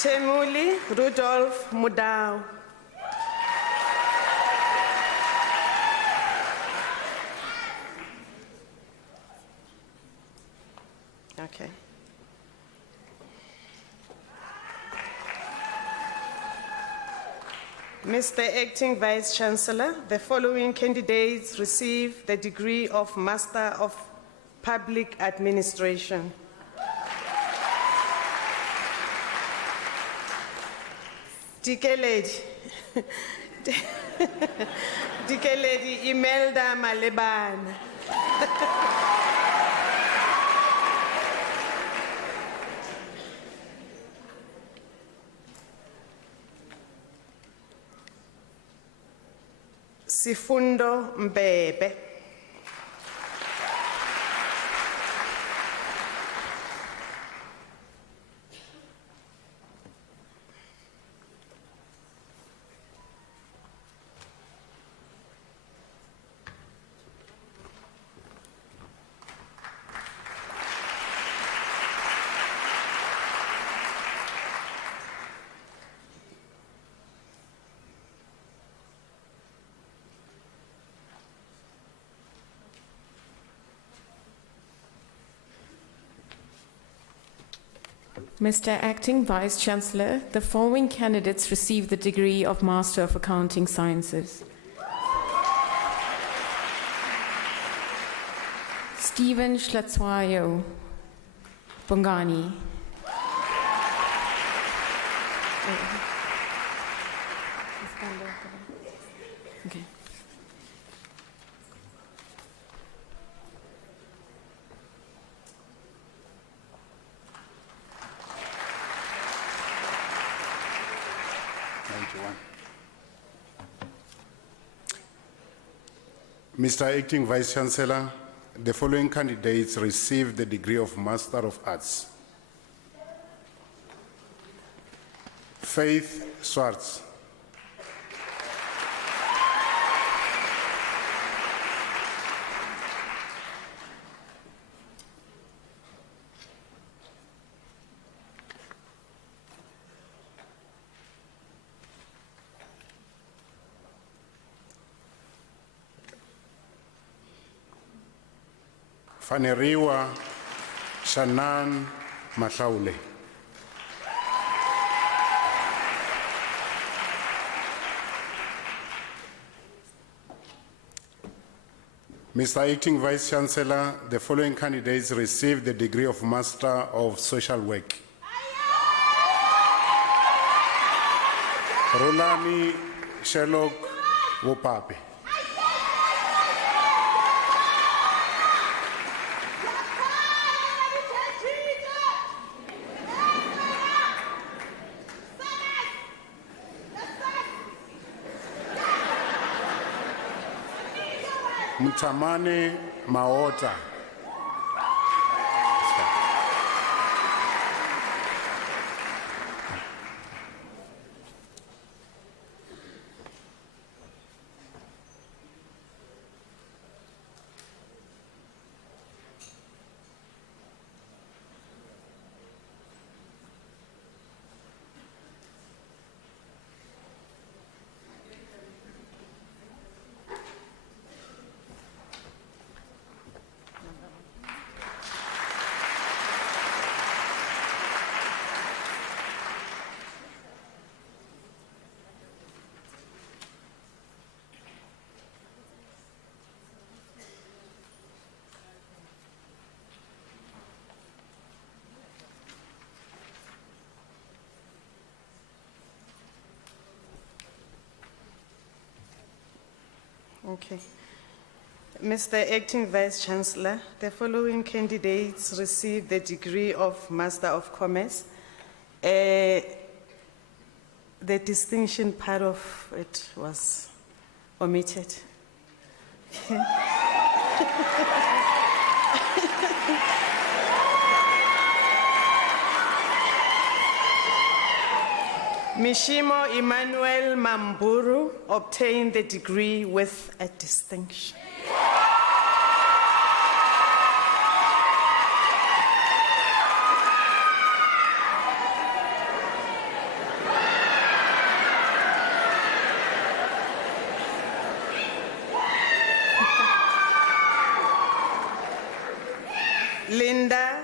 Temuli Rudolph Mudau. Okay. Mr. Acting Vice Chancellor, the following candidates received the degree of Master of Public Administration. Dikeledi. Dikeledi Imelda Malebana. Sifundo Mbebe. Mr. Acting Vice Chancellor, the following candidates received the degree of Master of Accounting Sciences. Stephen Schlatzwayo, Bongani. Okay. Mr. Acting Vice Chancellor, the following candidates received the degree of Master of Arts. Faith Swartz. Faneriwa Shannan Mahlaule. Mr. Acting Vice Chancellor, the following candidates received the degree of Master of Social Work. Rolani Sherlock Wopape. Mtamane Maota. Okay. Mr. Acting Vice Chancellor, the following candidates received the degree of Master of Commerce. The distinction part of it was omitted. Mishimo Emmanuel Mamburu obtained the degree with a distinction. Linda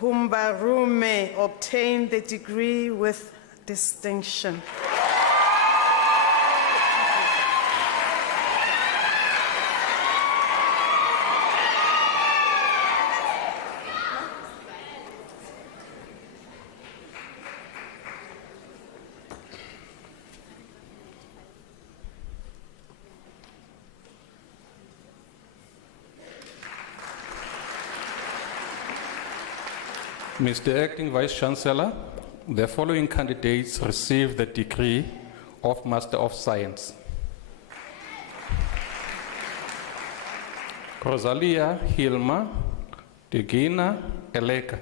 Humbarume obtained the degree with distinction. Mr. Acting Vice Chancellor, the following candidates received the degree of Master of Science. Rosalia Hilma Degina Eleka.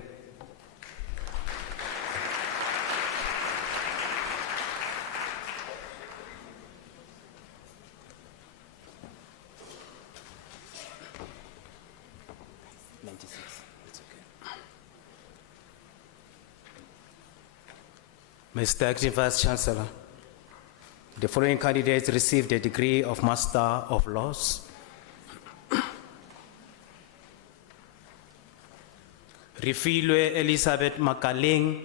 Mr. Acting Vice Chancellor, the following candidates received the degree of Master of Laws. Rifilwe Elizabeth Makaleng.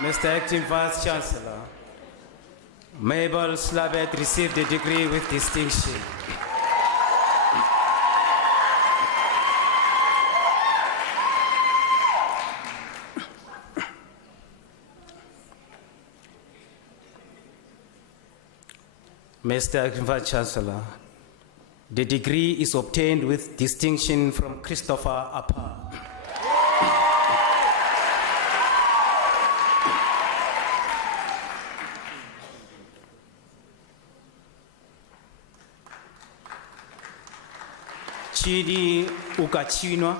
Mr. Acting Vice Chancellor, Mabel Slabet received the degree with distinction. Mr. Acting Vice Chancellor, the degree is obtained with distinction from Christopher Appa. Chidi Ukachinwa.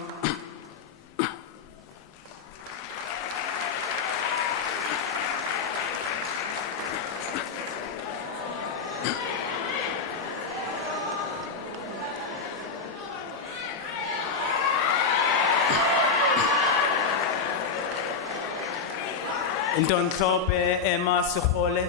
Ntontlope Emma Sikole.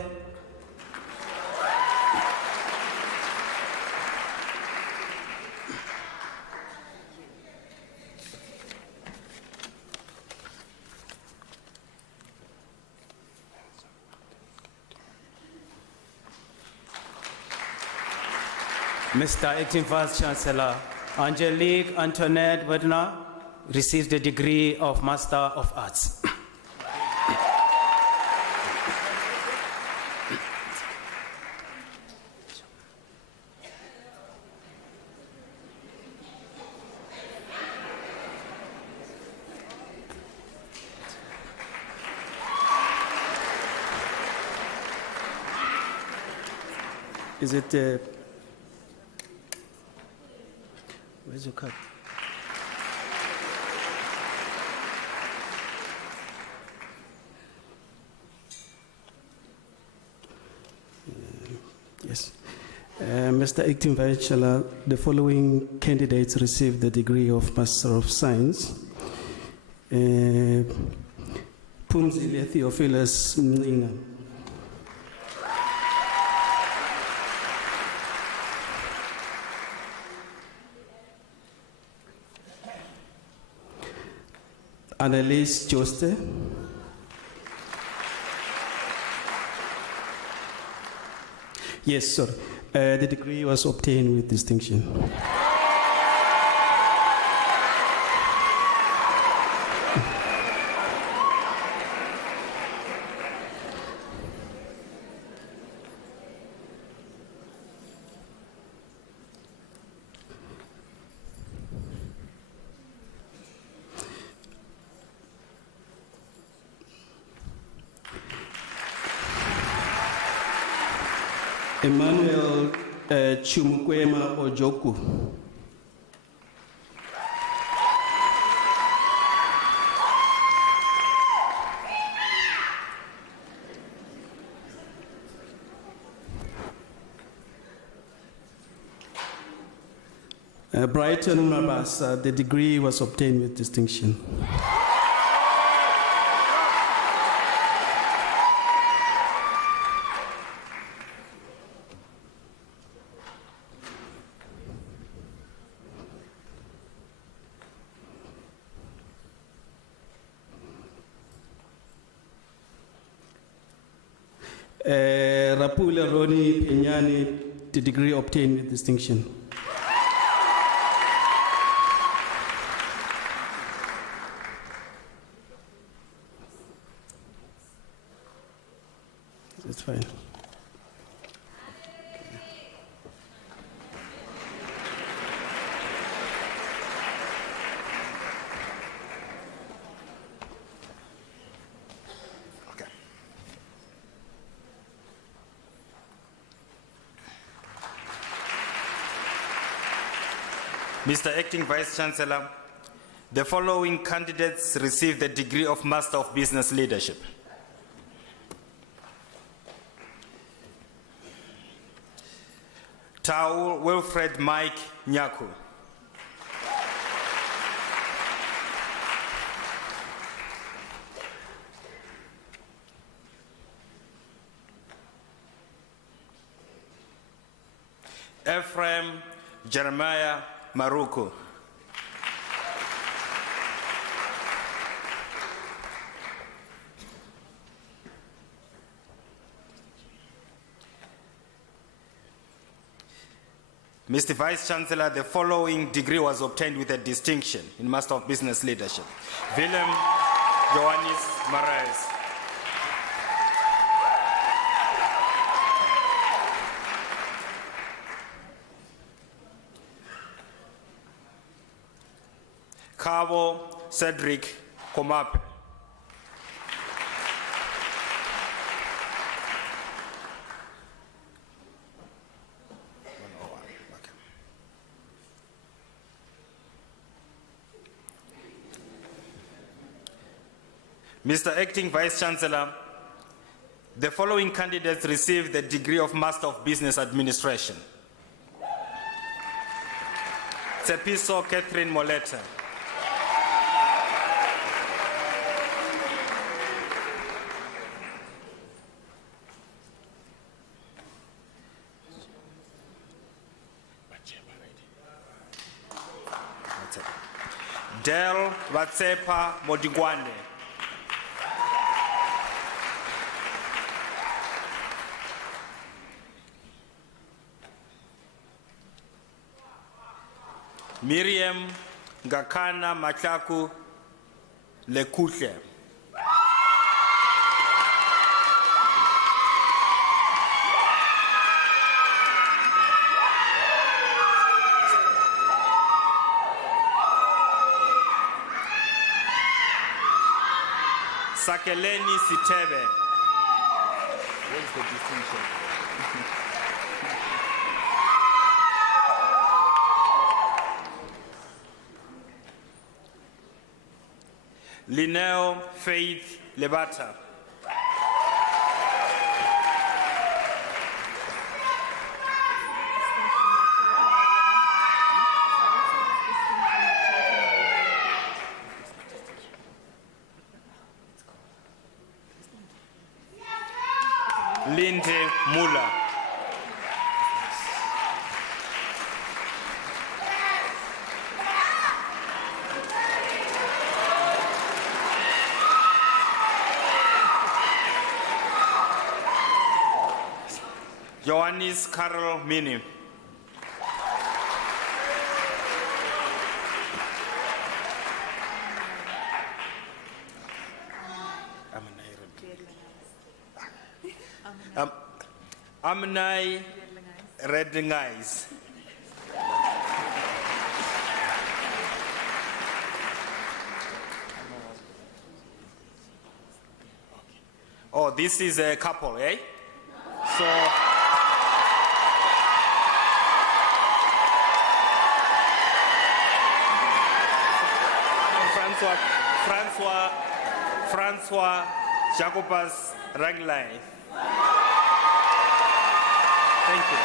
Mr. Acting Vice Chancellor, Angelique Antoinette Wedner receives the degree of Master of Arts. Is it, where's your card? Yes. Mr. Acting Vice Chancellor, the following candidates received the degree of Master of Science. Pumzile Theophilus Mninga. Annalise Joste. Yes, sir. The degree was obtained with distinction. Emmanuel Chumukwema Ojoku. Brighton Mabasa, the degree was obtained with distinction. Rapula Roni Penyani, the degree obtained with distinction. That's fine. Mr. Acting Vice Chancellor, the following candidates received the degree of Master of Business Leadership. Tau Wilfred Mike Nyaku. Ephraim Jeremiah Maruku. Mr. Vice Chancellor, the following degree was obtained with a distinction in Master of Business Leadership. Willem Johannes Marais. Cabo Cedric Komape. Mr. Acting Vice Chancellor, the following candidates received the degree of Master of Business Administration. Tsepiso Catherine Moleta. Del Vatsepa Modigwane. Miriam Gakana Machaku Lekuhle. Sakeleni Sitebe. Where's the distinction? Linnell Faith Lebata. Linde Mula. Johannes Carol Mini. Amnai Redengais. Oh, this is a couple, eh? So Francois Jacobus Raglai. Thank you.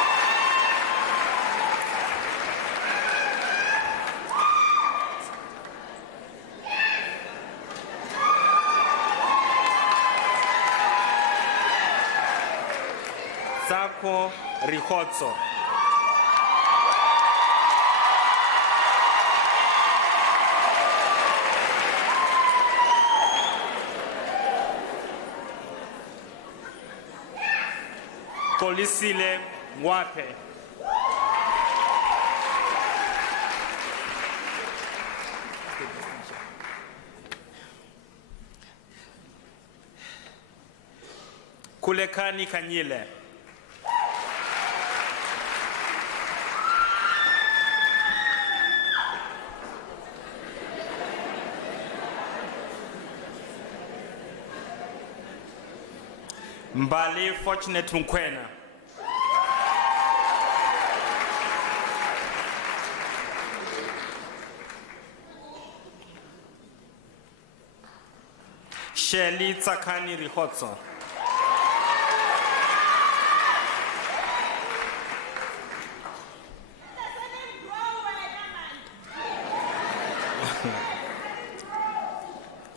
Sako Rihotso. Polisile Wape. Kulekani Kanyile. Mbali Fortunate Mkwena. Shirley Tsakani Rihotso.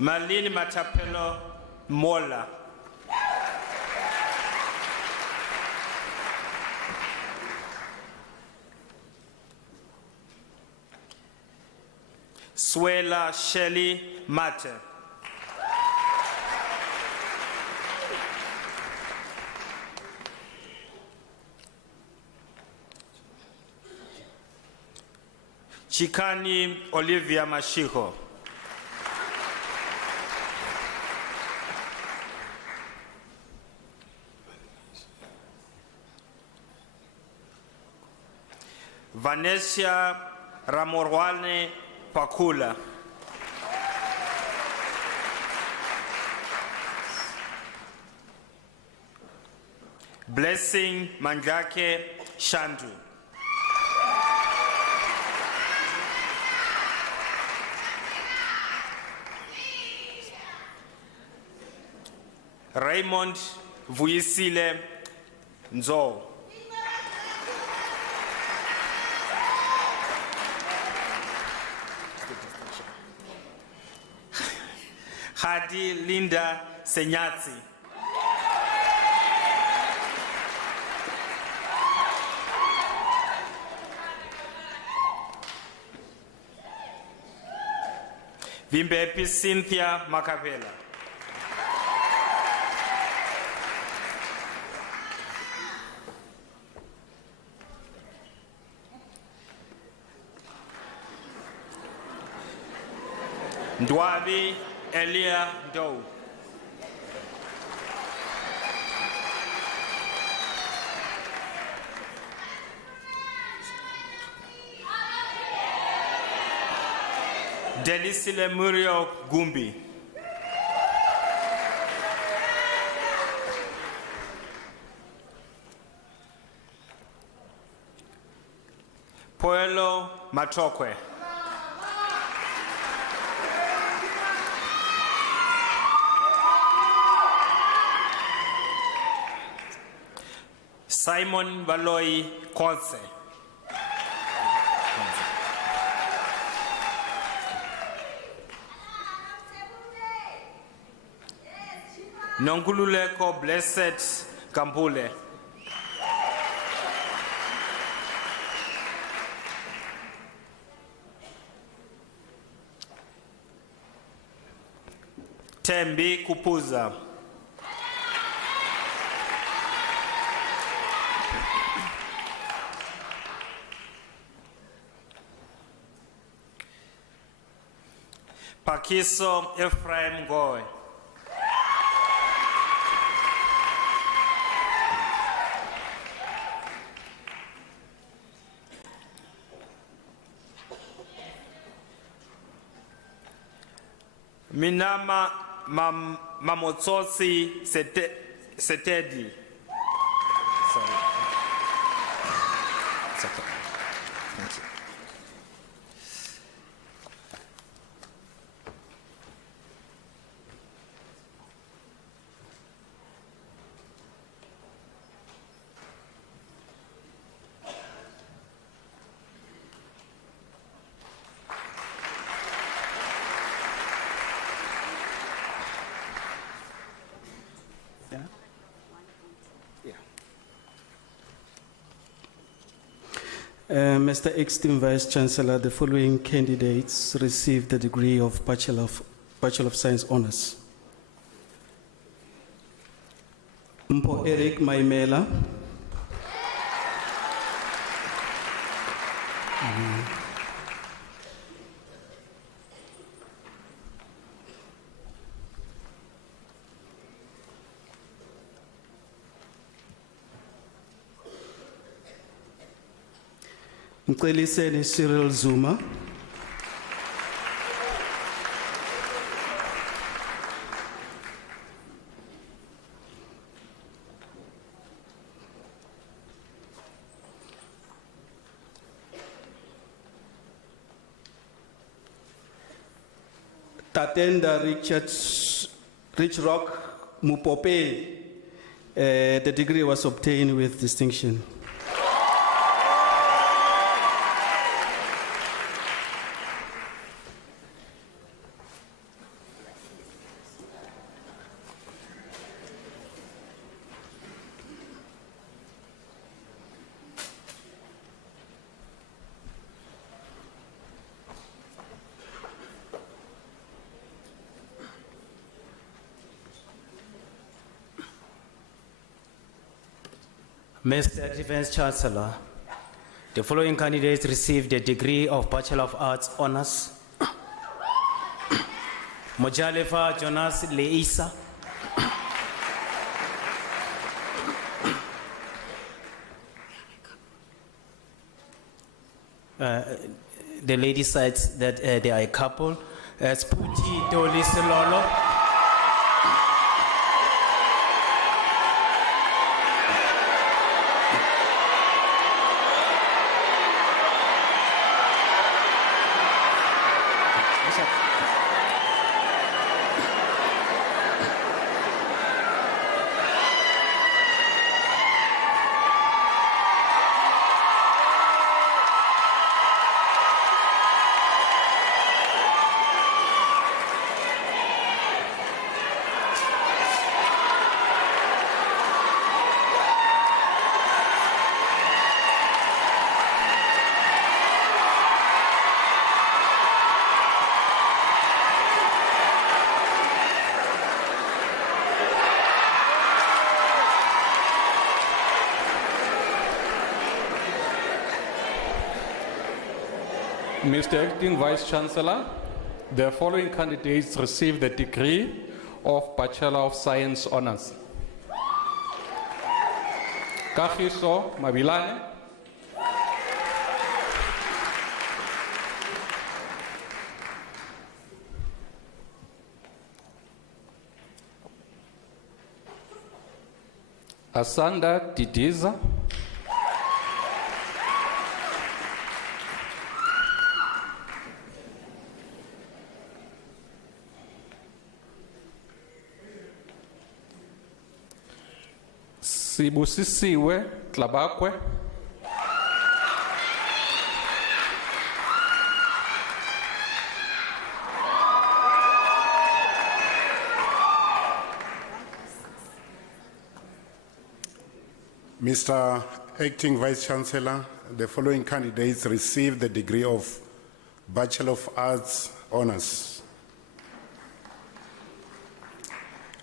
Malini Matapelo Mola. Swela Shelley Mate. Chikani Olivia Mashiho. Vanessa Ramorwane Pakula. Blessing Manjake Shandu. Raymond Vuisile Nzo. Hadi Linda Senyatsi. Vimbepi Cynthia Makavela. Ndwabi Elia Doe. Delisile Murio Gumbi. Poelo Matokwe. Simon Valoi Konse. Nongululeko Blessed Kambule. Tembi Kupuza. Pakiso Ephraim Goy. Minama Mamotsotsi Setedi. Sorry. It's okay. Thank you. Mr. Acting Vice Chancellor, the following candidates received the degree of Bachelor of Science Honours. Mpo Eric Maimela. Mceliseni Cyril Zuma. Tatenda Rich Rock Mupope. The degree was obtained with distinction. Mr. Vice Chancellor, the following candidates received the degree of Bachelor of Arts Honours. Mojalefa Jonas Leisa. The lady cites that they are a couple. Sputi Dolis Lolo. Mr. Acting Vice Chancellor, the following candidates receive the degree of Bachelor of Science Honours. Kagiso Mabilane, Asanda Didiza, Sibusisiwe Tlabakwe, Mr. Acting Vice Chancellor, the following candidates receive the degree of Bachelor of Arts Honours.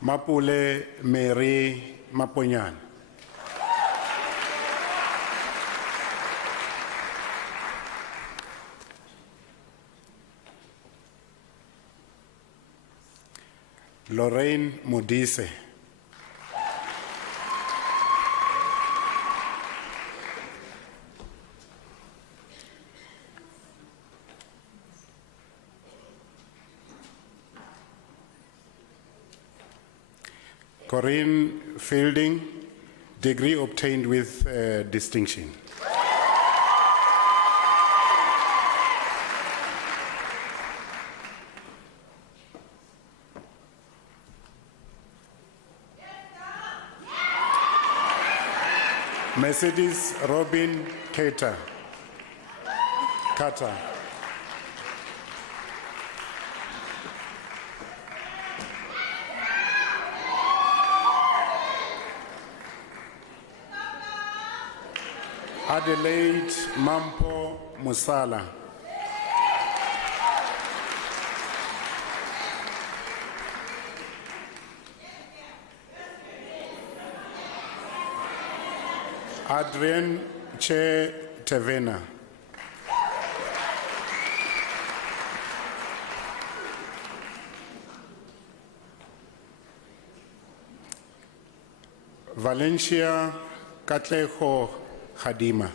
Mapule Mary Maponyan. Lorraine Modise. Corinne Fielding, degree obtained with distinction. Mercedes Robin Carter. Adelaide Mampo Musala. Adrian Che Tevena. Valencia Katleho Khadima.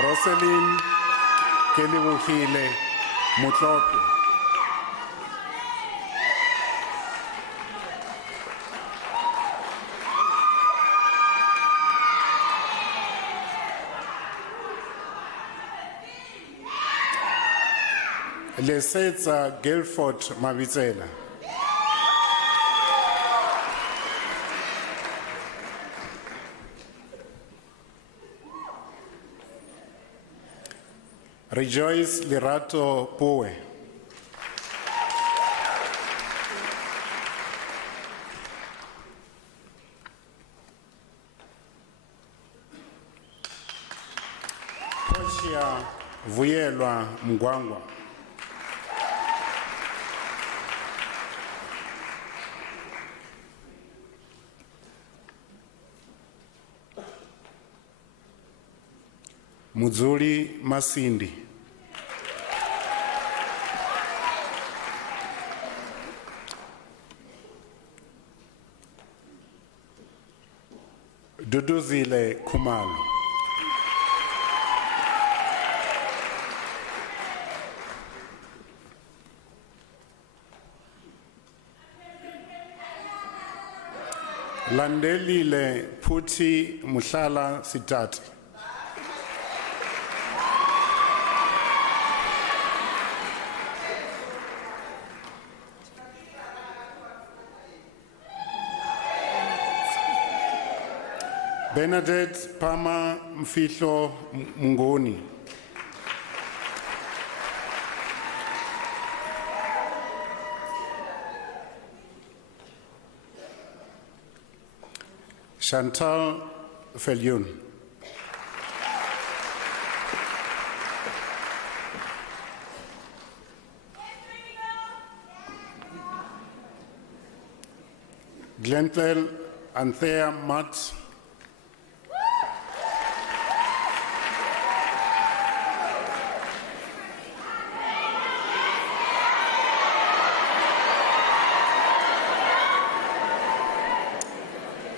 Roselyn Kelibuhile Mutlopi. Lesetsa Guilford Mabitsela. Rejoice Lirato Poe. Portia Vuyelwa Mgwangwa. Muzuri Masindi. Duduzile Kumalo. Landelile Puti Mushala Sitati. Bernadette Pama Mfihlo Mngoni. Chantal Felyun. Glenthal Anthea Matt,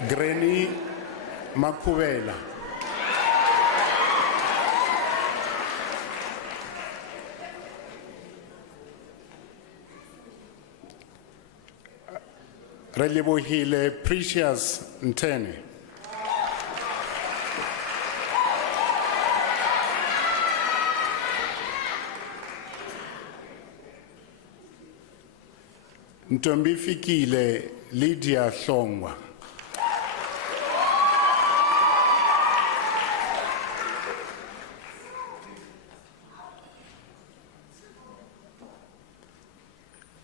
Granny Makuvela, Relebohile Precious Ntene, Ntombifikile Lydia Hlongwa,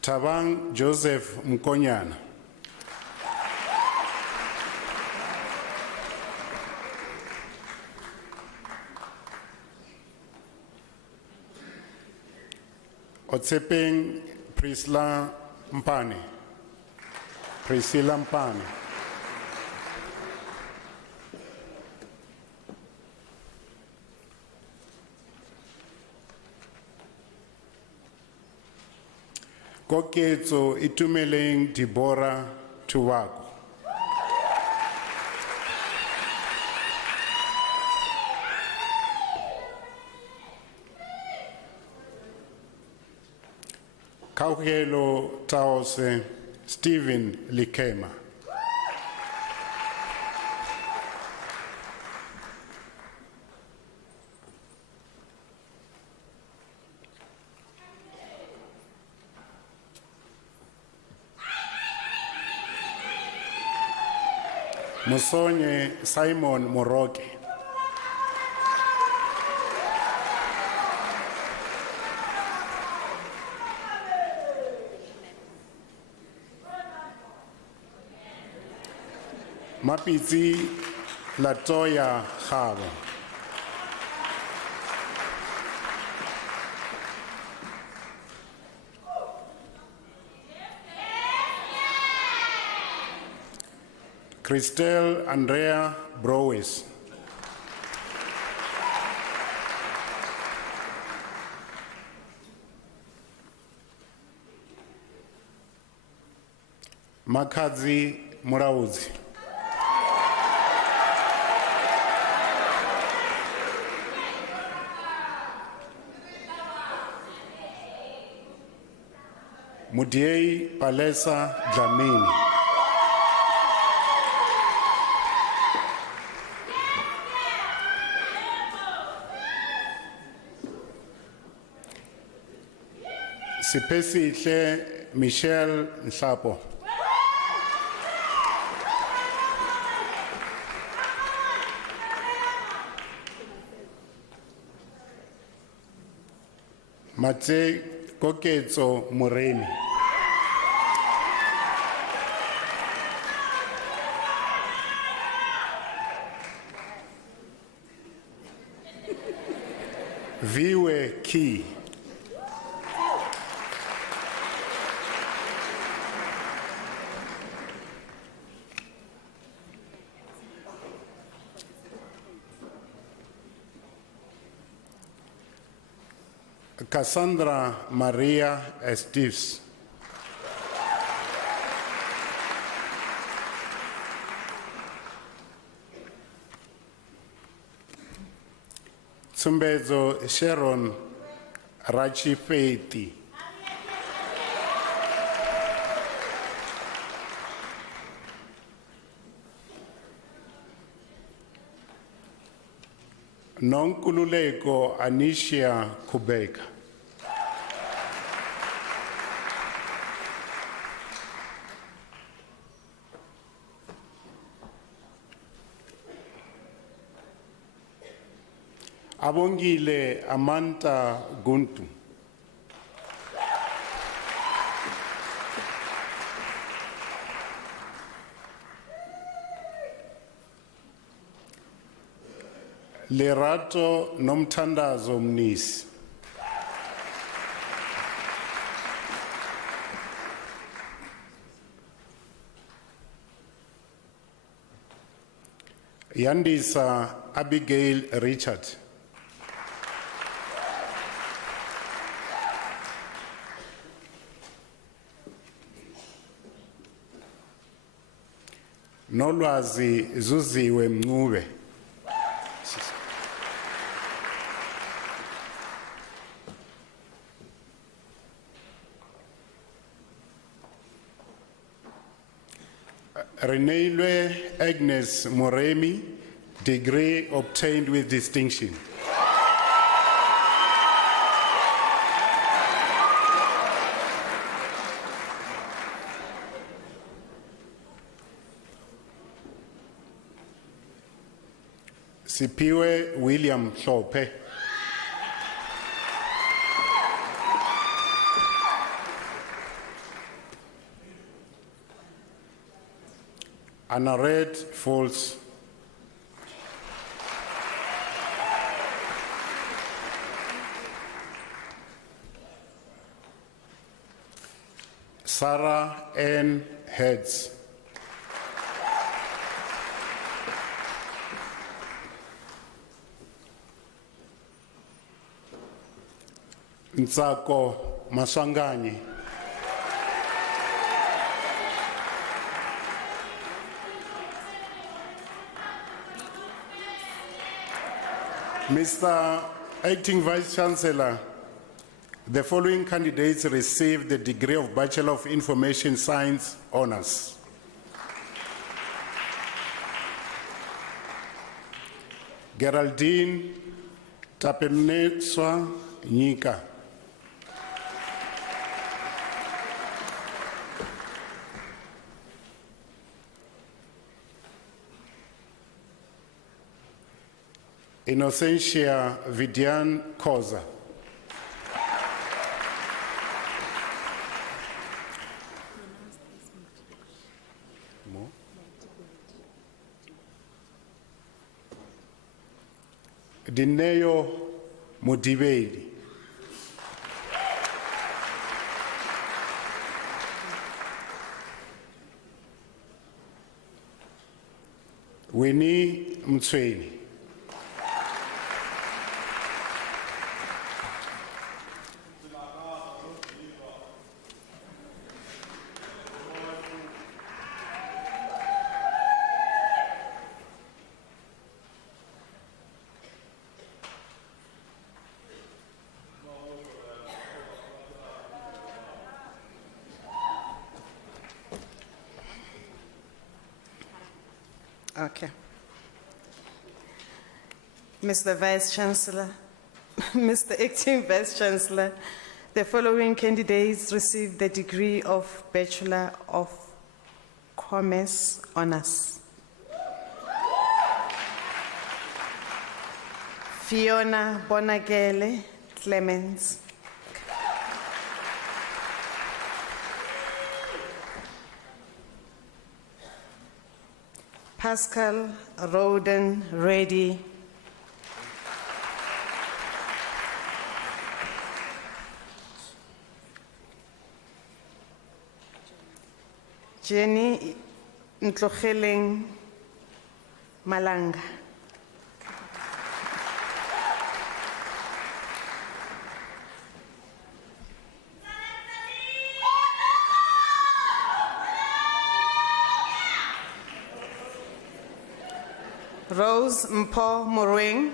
Tabang Joseph Mkonyana, Otsepeng Priscilla Mpane, Koketso Itumeleng Deborah Tuwaku, Kaukelo Taose Stephen Likema, Musonye Simon Moroke, Mapitsi Latoya Khaba, Christelle Andrea Browes, Makadzi Muraudzi, Mudiei Palesa Dlamini, Sipesihle Michelle Nhlapo, Mate Koketso Moreni, Viwe Key, Cassandra Maria Estives, Tsumbedzo Sharon Rachifeti, Nonkululeko Anisha Kubeka, Abongile Amanta Guntu, Lerato Nomtandazo Mnisi, Yandisa Abigail Richard. Nolwazi Zuziwe Mncube. Reneilwe Agnes Moremi, degree obtained with distinction. Sipiwe William Hlophe. Anared Falls. Sarah Ann Heads. Ntsako Maswanganyi. Mr. Acting Vice Chancellor, the following candidates received the degree of Bachelor of Information Science Honours. Geraldine Tapeneswa Nyika. Innocentia Vidian Koza. Dineo Mudibedi. Winnie Mtsweni. Okay. Mr. Vice Chancellor, Mr. Acting Vice Chancellor, the following candidates received the degree of Bachelor of Commerce Honours. Fiona Bonagele Clemens. Pascal Roden Reddy. Jenny Ntlogeleng Malanga. Rose Mpo Morueng.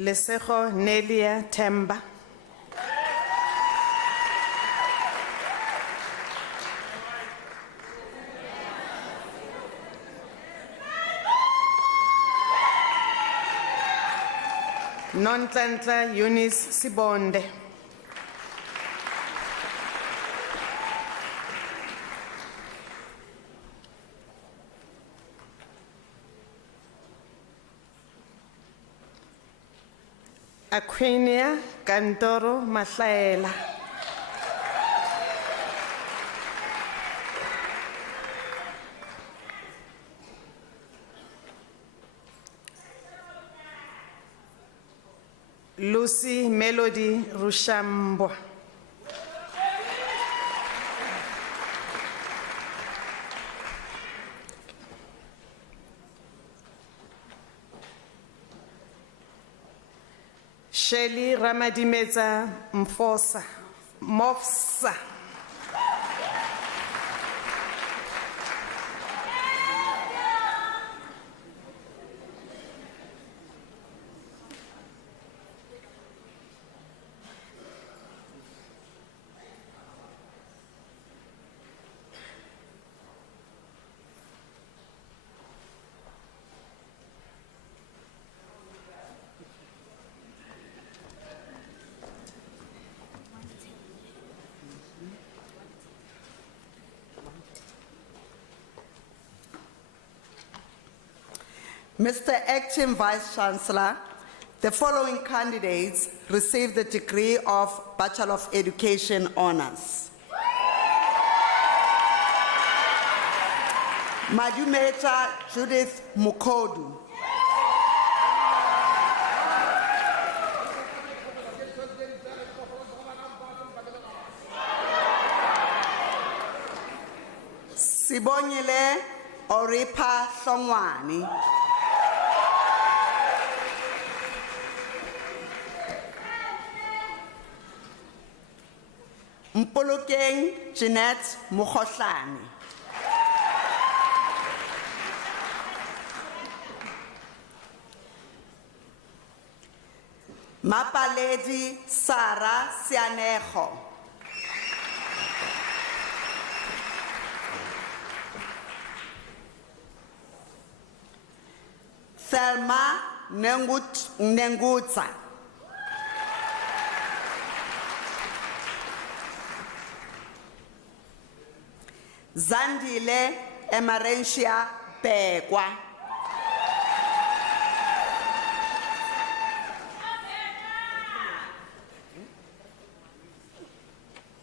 Lesego Nelia Temba. Nonhlanhla Eunice Sibonde. Aquinia Cantoro Mahlaela. Lucy Melody Rushambo. Shelley Ramadimeza Mofsa. Mr. Acting Vice Chancellor, the following candidates received the degree of Bachelor of Education Honours. Madumeta Judith Mukodu. Sibonyele Oripa Songwani. Mpolokeng Jeanette Mukhohlane. Mapaledi Sara Sianejo. Thelma Nengutsa. Zandile Emarentia Begwa.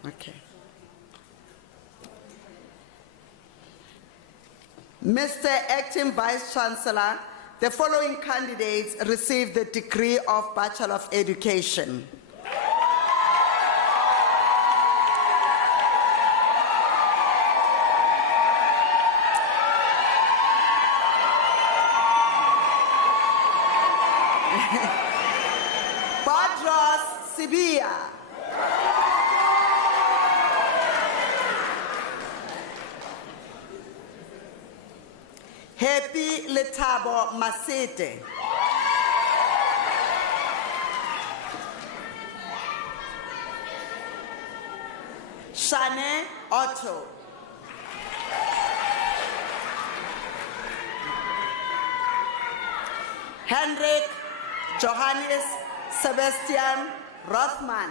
Okay. Mr. Acting Vice Chancellor, the following candidates received the degree of Bachelor of Education. Badros Sibia. Happy Letabo Masete. Shane Otto. Henrik Johannes Sebastian Rothman.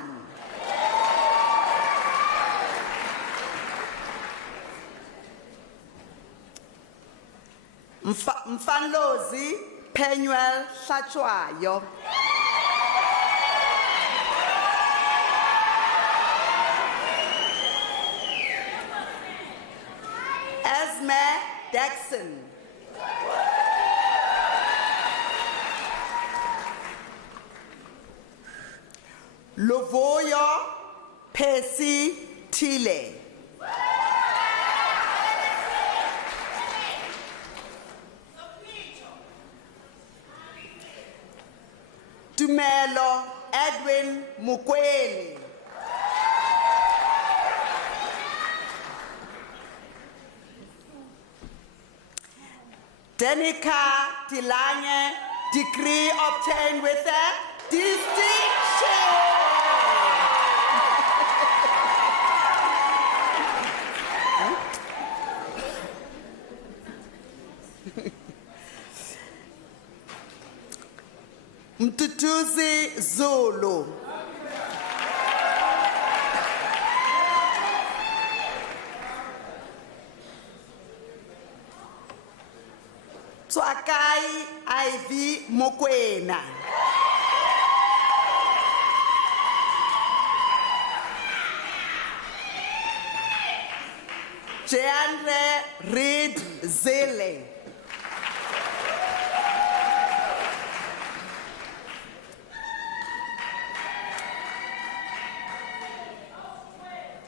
Mfanlozi Penuel Hlachwayo. Esme Dexon. Lovoyo Pesi Tile. Tumelo Edwin Mukweli. Denica Tilanye, degree obtained with a distinction. Mtutuzi Zulu. Twakai Ivy Mokwena. Jeandre Reed Zele.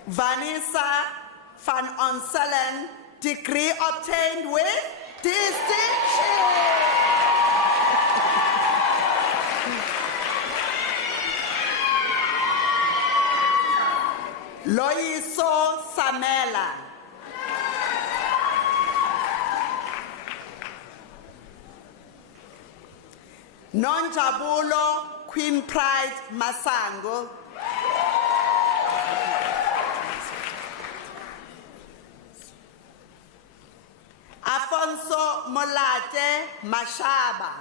Vanessa van Onselen, degree obtained with distinction. Loyiso Samela. Nonjabulo Queen Pride Masango. Afonso Molate Mashaba.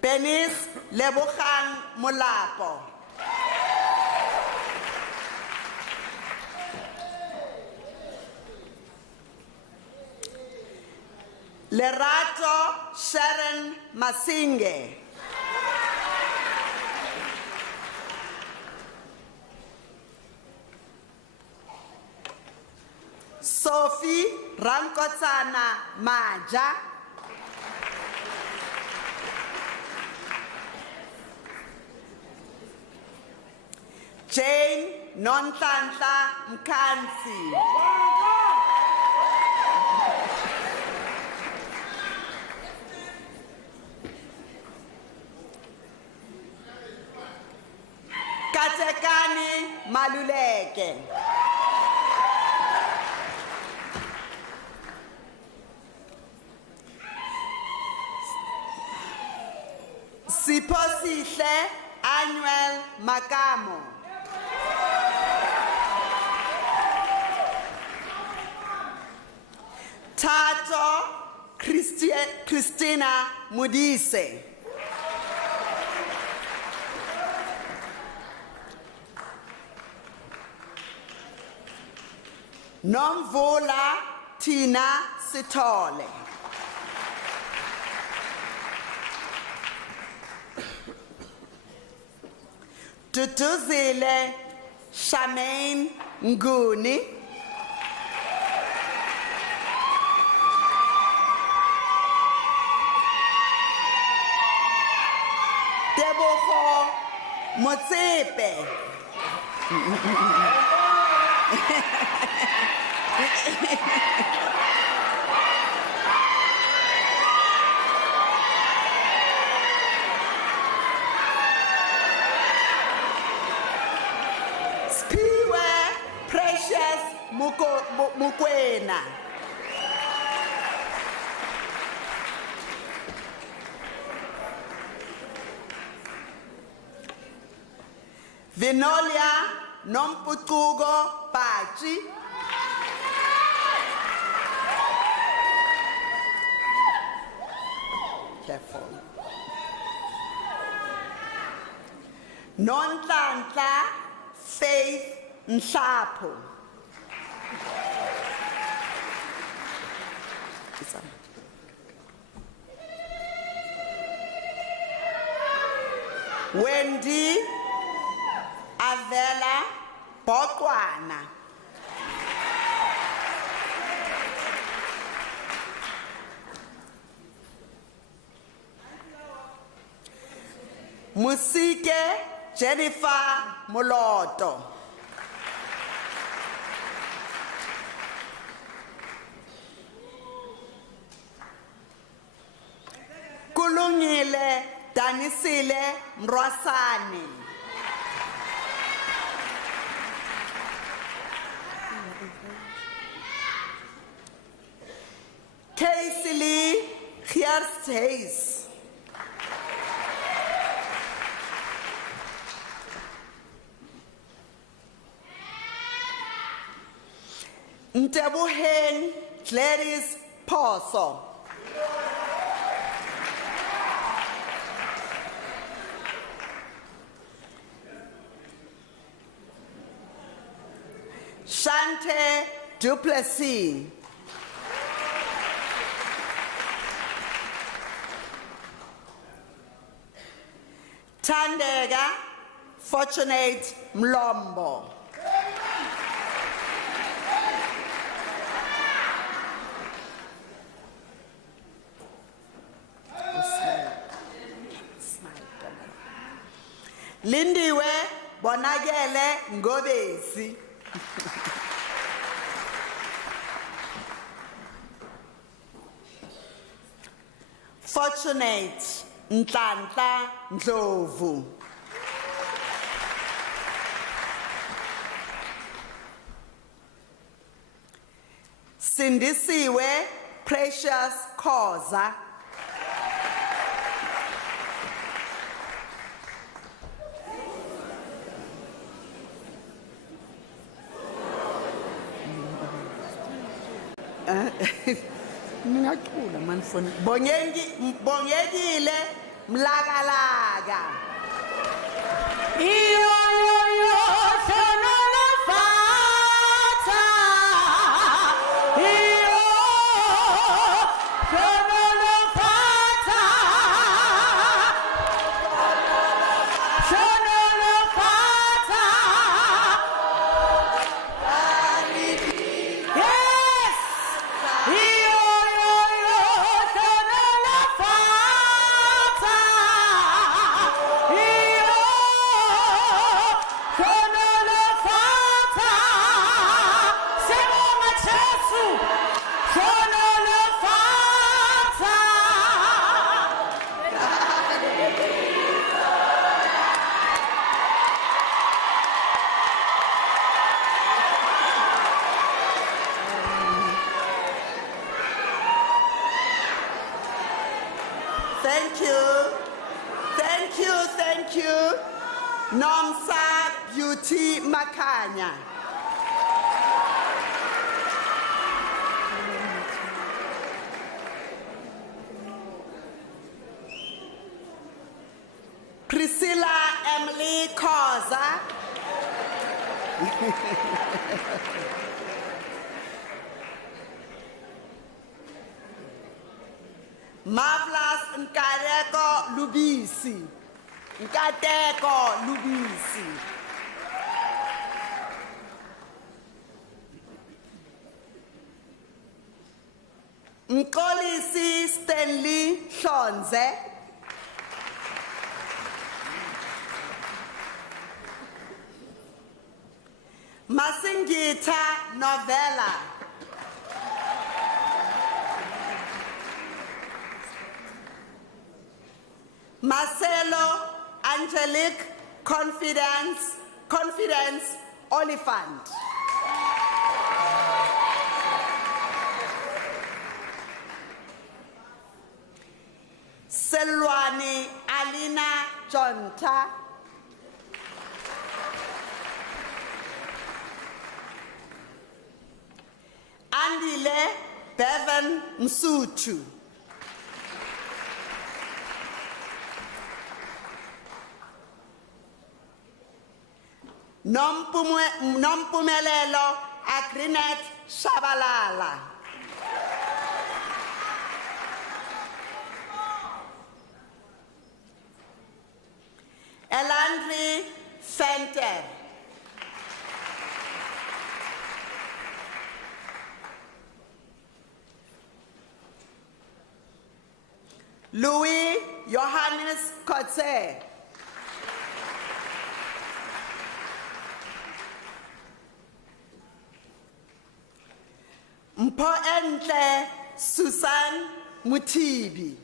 Benis Lebogang Molapo. Lerato Sharon Masinge. Sophie Rankotsana Maja. Jane Nonhlanhla Mkhansi. Katekani Maluleke. Siposihle Annuel Makamo. Tato Christina Mudise. Nomvula Tina Sitole. Tutuzile Shamaine Nguni. Tebogo Motsepe. Spiwe Precious Mukwena. Vinolia Nomputugo Pachi. Careful. Nonhlanhla Faith Nshapo. Wendy Avela Bokwana. Musike Jennifer Moloto. Kulungile Danisile Mrwasani. Casey Lee Hayes. Ntebuhen Gladys Poso. Shante Duplessis. Tandega Fortunate Mlombo. Lindiwe Bonagele Ngobesi. Fortunate Ntlantla Ndlovu. Sindisiwe Precious Khoza. Ngiyacula man phone. Bongekile Mlakalaga. Thank you. Thank you, thank you. Nomsa Beauty Makanya. Priscilla Emily Khoza. Marvelous Nkateko Lubisi. Nkateko Lubisi. Nkolisi Stanley Hlonze. Masingita Novella. Marcelo Angelique Confidence Oliphant. Selwani Alina Jonta. Andile Bevan Msuchu. Nompumelelo Agrinet Shabalala. Elandri Fenter. Louis Johannes Kotze. Mpo Entle Susan Mutibi.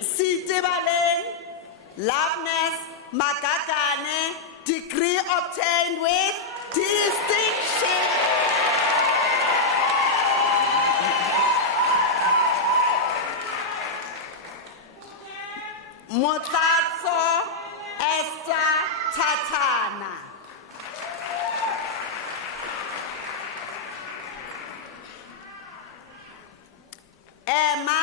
Sitibalen Loveness Magagane, degree obtained with distinction. Motlatso Esther Tatana. Emma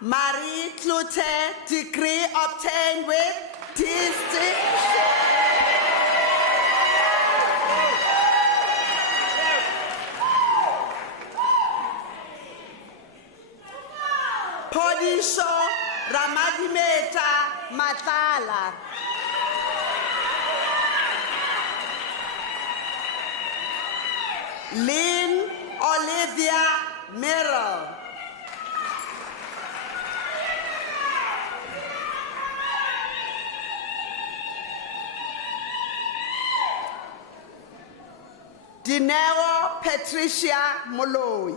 Marie Cloutier, degree obtained with distinction. Podisho Ramadimeta Matala. Lynn Olivia Merrill. Dineo Patricia Moloi.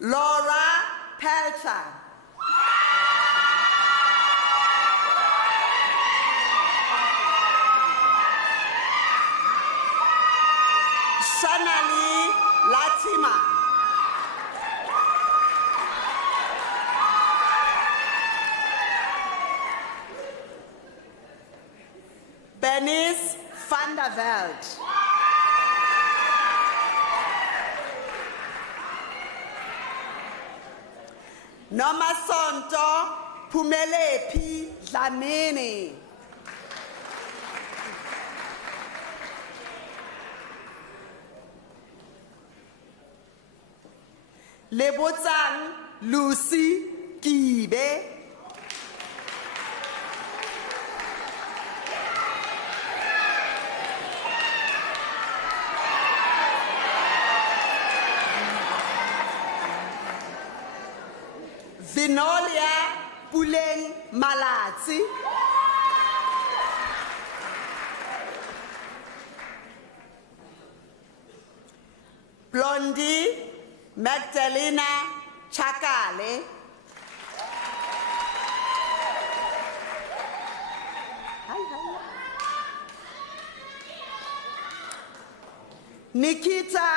Laura Pelcher. Shanali Latima. Bernice van der Veld. Nomasonto Pumelepi Dlamini. Lebotsang Lucy Kibe. Vinolia Puleng Malatsi. Blondie Magdalena Chakale. Nikita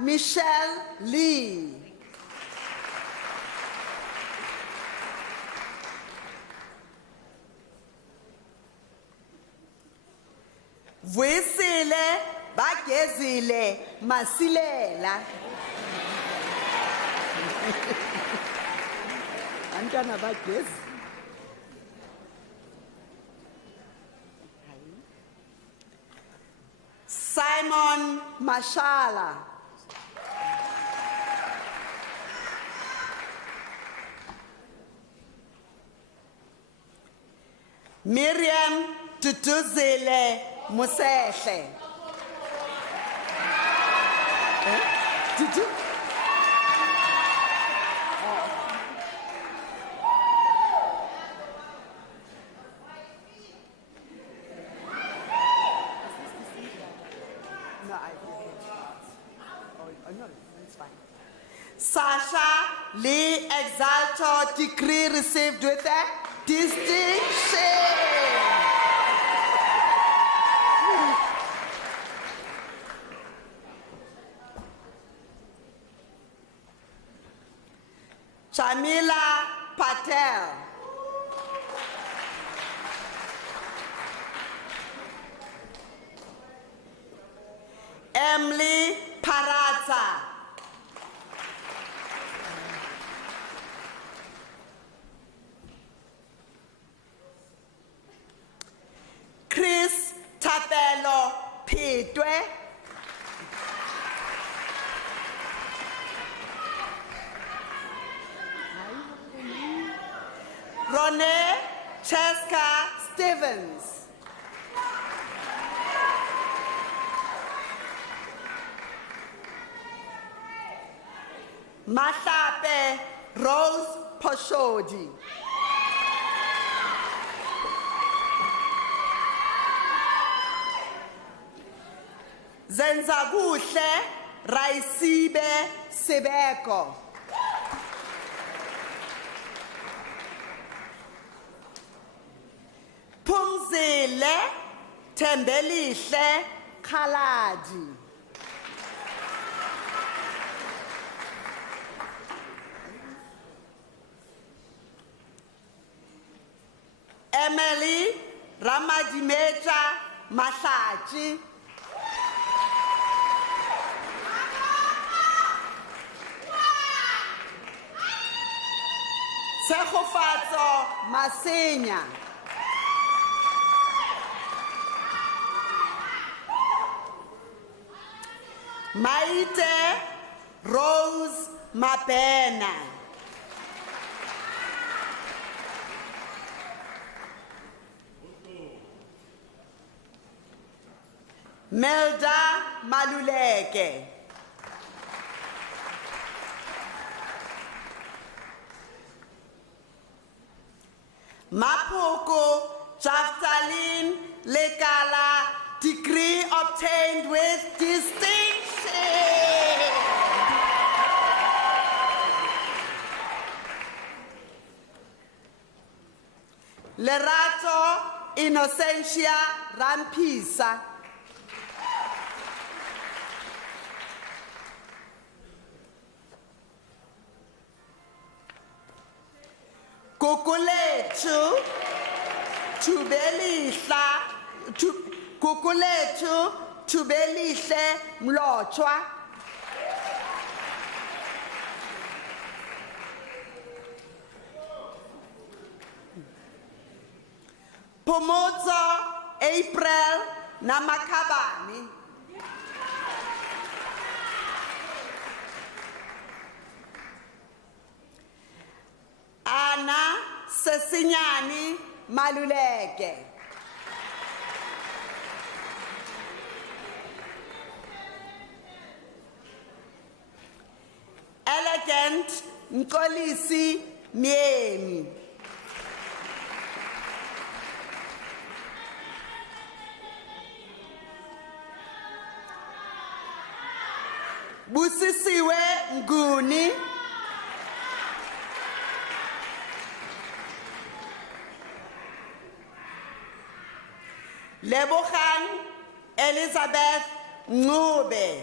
Michelle Lee. Vuyisile Bagezile Masilela. Antana bagezi. Simon Mashala. Miriam Tutuzile Musehle. Tutu? No, I didn't. Oh, no, it's fine. Sasha Lee Exalto degree received with a distinction. Shamila Patel. Emily Parazza. Chris Tapelo Pitwe. Rone Cheska Stevens. Mahlape Rose Poshodi. Zenzaguhle Raisibe Sebeko. Pumzile Tembelihle Khaladi. Emily Ramadimeja Masachi. Sehofatso Masenya. Maite Rose Mapena. Melda Maluleke. Mapoko Jaftalin Lekala, degree obtained with distinction. Lerato Innocentia Rampisa. Kukuletu Tubelihle Mlochwa. Pomozo April Namakabani. Ana Sesinyani Maluleke. Elegant Nkolisi Miemi. Busisiwe Nguni. Lebogan Elizabeth Ngube.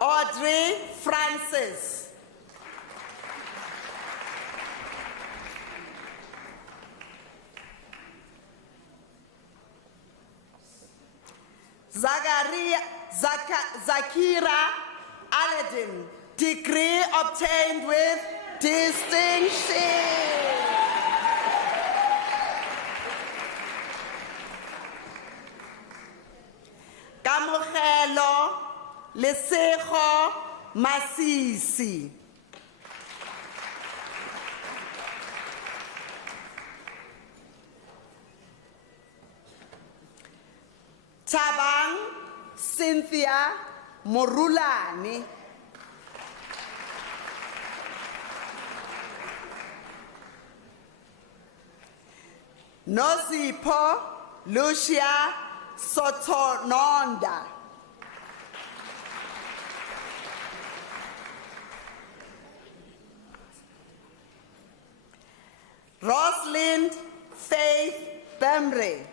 Audrey Francis. Zakira Aladdin, degree obtained with distinction. Kamogelo Lesego Masisi. Tabang Cynthia Morulani. Nosipo Lucia Sotononda. Rosalind Faith Bemre.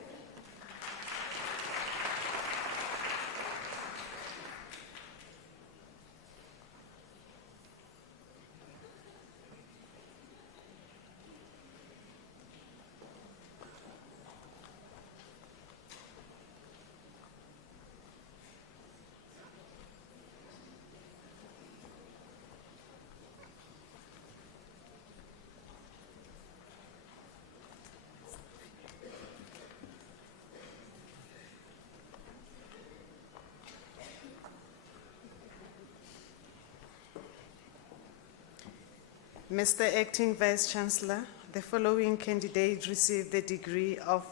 Mr. Acting Vice Chancellor, the following candidate received the degree of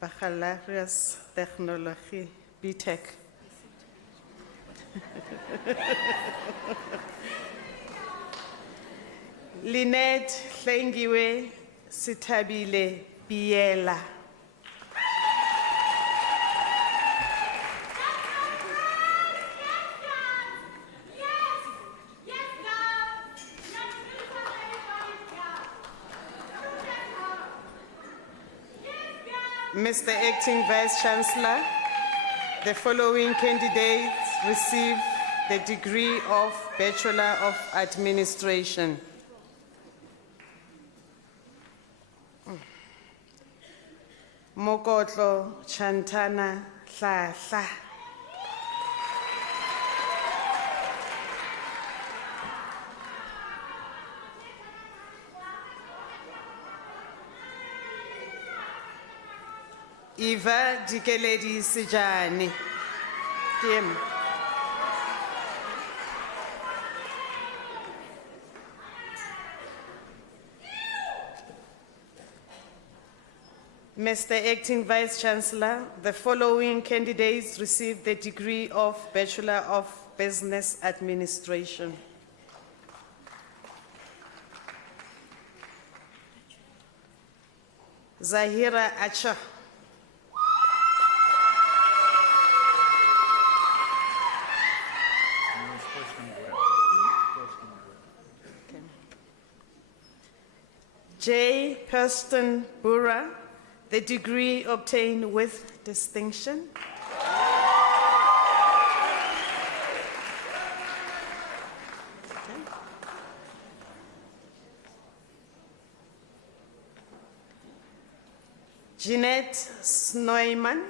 Baccalaureus Technology, BTech. Lynette Hlengiwe Sitabile Biela. Mr. Acting Vice Chancellor, the following candidates received the degree of Bachelor of Administration. Mokotlo Chantana Hlahla. Eva Dikeledi Sijani. Kim. Mr. Acting Vice Chancellor, the following candidates received the degree of Bachelor of Business Administration. Zahira Acha. J. Preston Bura, the degree obtained with distinction. Jeanette Snoiman.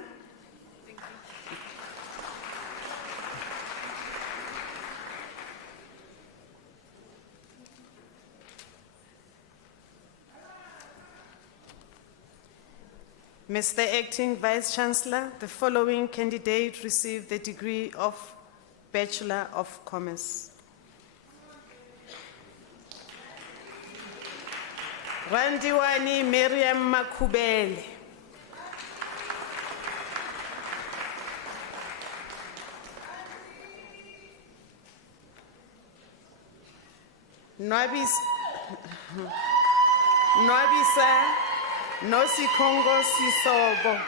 Mr. Acting Vice Chancellor, the following candidate received the degree of Bachelor of Commerce. Randiwani Miriam Makubele. Nwabisa Nosikongo Sisobo.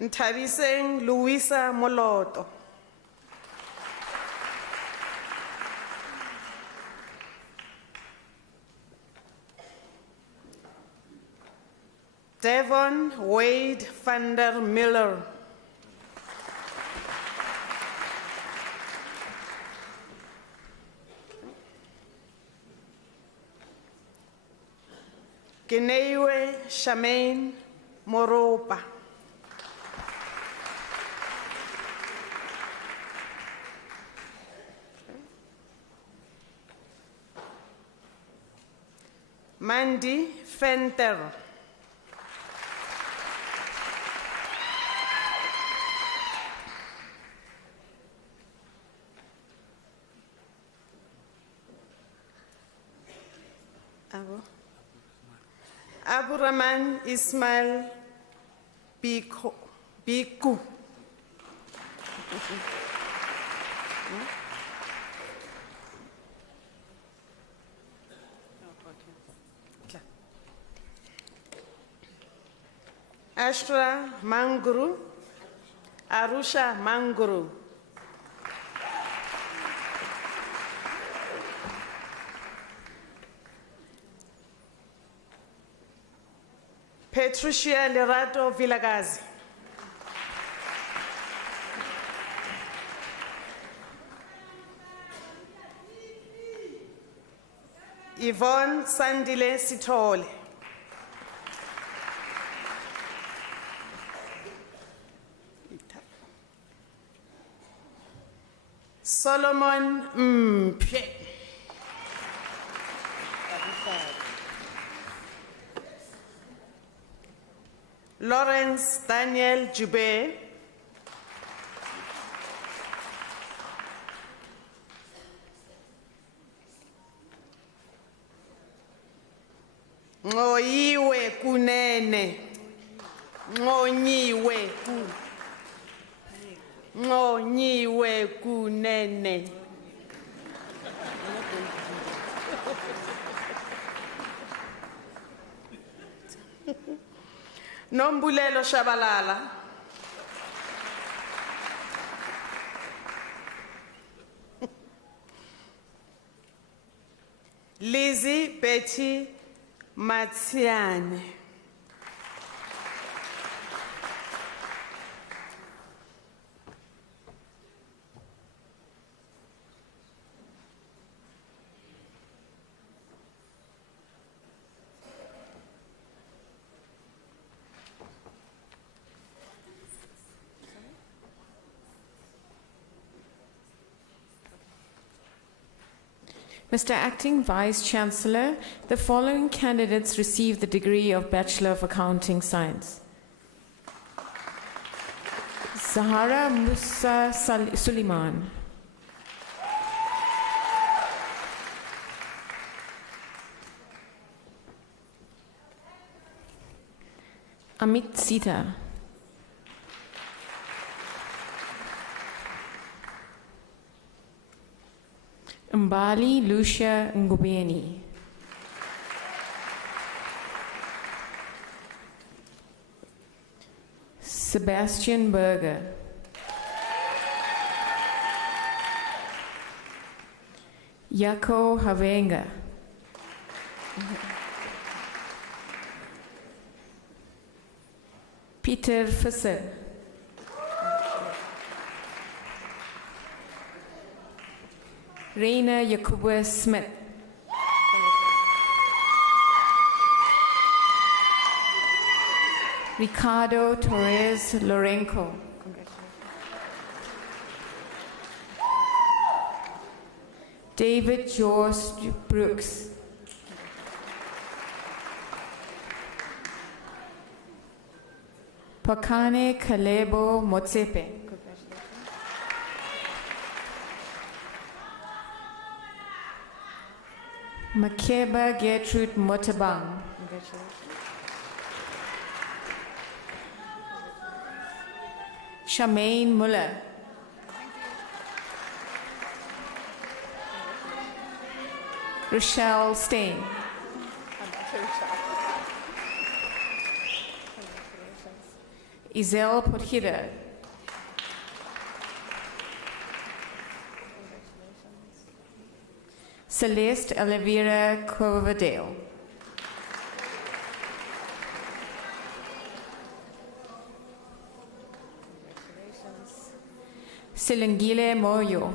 Ntabiseng Luisa Moloto. Devon Wade van der Miller. Genewe Shamaine Moropa. Mandy Fenter. Abu Rahman Ismail Biku. Ashra Manguru. Arusha Manguru. Patricia Lerato Villagazi. Yvonne Sandile Sitole. Solomon Mpye. Lawrence Daniel Jube. Ngoyiwe Kunene. Ngonyiwe Ku. Ngonyiwe Kunene. Nombulelo Shabalala. Lizzie Betty Matsiane. Mr. Acting Vice Chancellor, the following candidates received the degree of Bachelor of Accounting Science. Zahara Musa Suleiman. Amit Sita. Mbali Lucia Ngubeni. Sebastian Berger. Yako Havenga. Peter Visser. Reina Jacoba Smith. Ricardo Torres Lorenco. David George Brooks. Pakane Kalebo Motsepe. Makeba Gertrude Motabang. Charmaine Muller. Rochelle Stain. Isel Porchida. Celeste Elvira Coverdale. Silengile Moyo.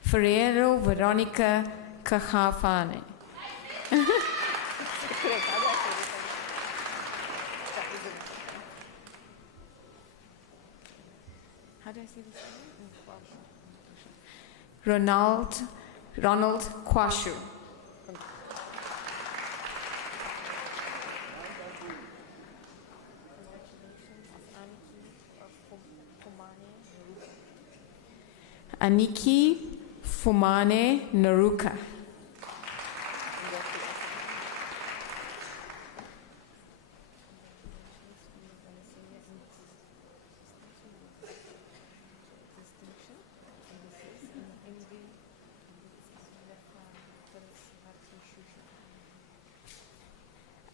Ferrero Veronica Cajafane. How do I say this? Ronald Kwashu. Aniki Fumane Naruka.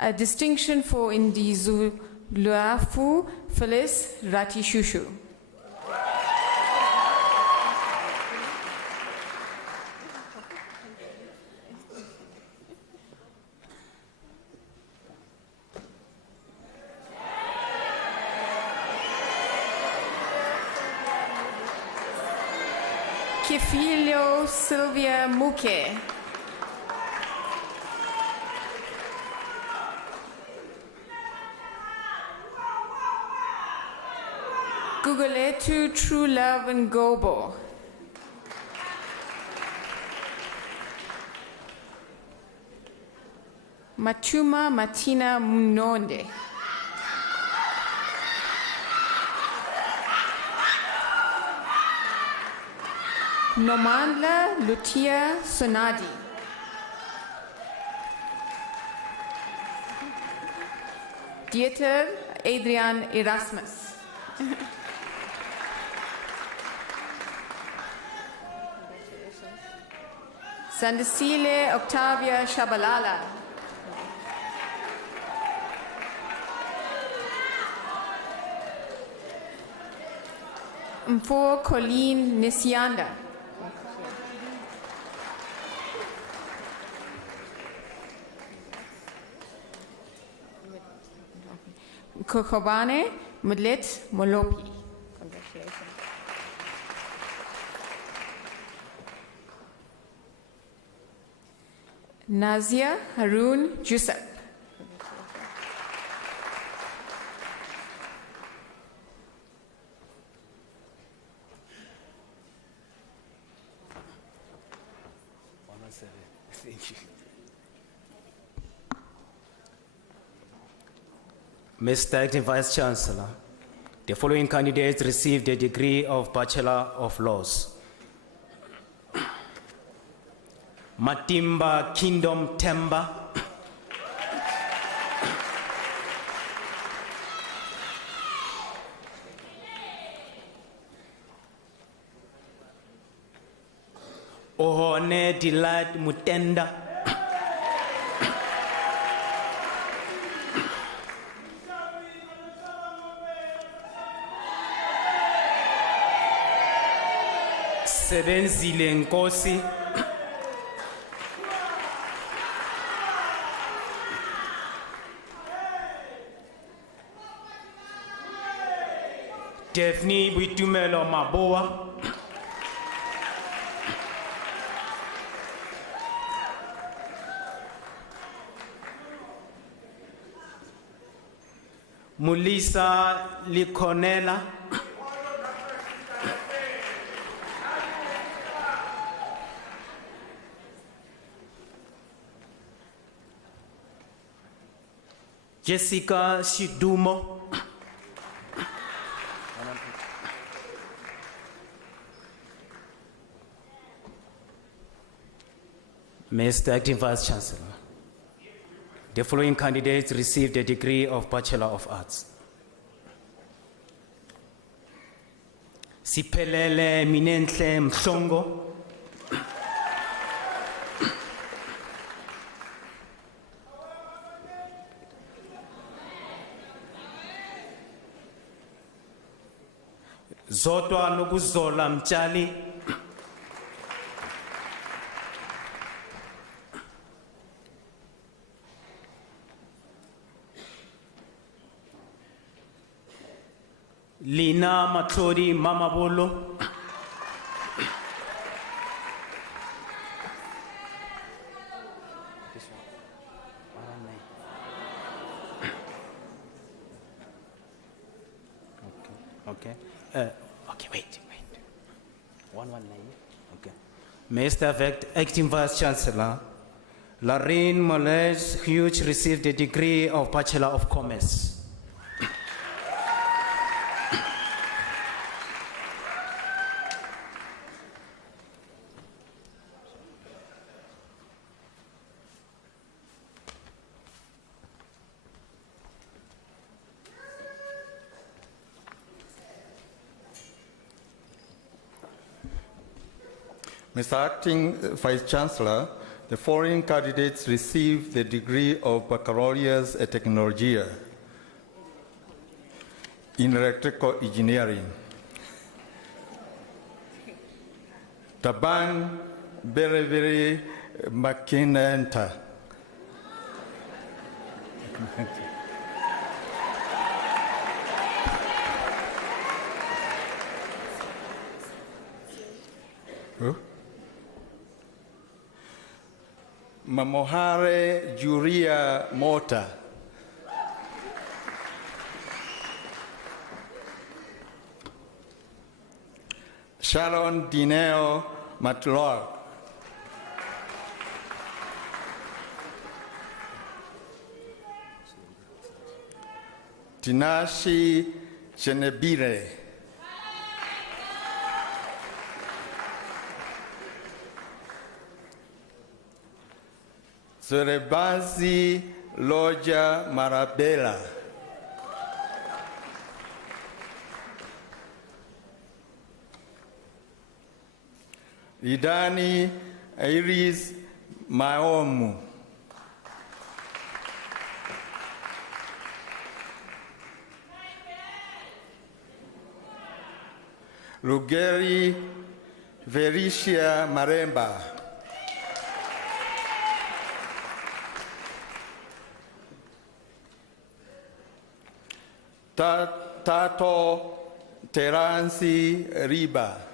A distinction for Indizu Luafu Phyllis Ratishushu. Kifilio Sylvia Muke. Guguletu True Love and Gobo. Matuma Matina Mnonde. Nomandla Lutia Sonadi. Dieter Adrian Erasmus. Sandesile Octavia Shabalala. Mfo Colleen Nisianda. Kokobane Mudlet Molopi. Nazia Harun Jusuf. Thank you. Mr. Acting Vice Chancellor, the following candidates received a degree of Bachelor of Laws. Matimba Kingdom Temba. Ohone Delight Mutenda. Sebenzile Nkosi. Daphne Buitumelo Maboa. Mulisa Likonela. Jessica Shidumo. Mr. Acting Vice Chancellor, the following candidates received a degree of Bachelor of Arts. Siphelele Minenhle Mhlongo. Zodwa Nokuzola Mtshali. Lina Matlodi Mamabolo. Okay. Okay, wait. 119. Okay. Mr. Acting Vice Chancellor, Lorraine Moles Hughes received a degree of Bachelor of Commerce. Mr. Acting Vice Chancellor, the following candidates received the degree of Baccalaureate et Technologia in Electrical Engineering. Tabang Berevere Makinenta. Who? Mamohare Juria Mota. Sharon Dineo Matlor. Tinashi Chenebire. Zerebazi Loja Marabella. Idani Iris Maomu. Lugeri Vericia Maremba. Tato Teransi Riba.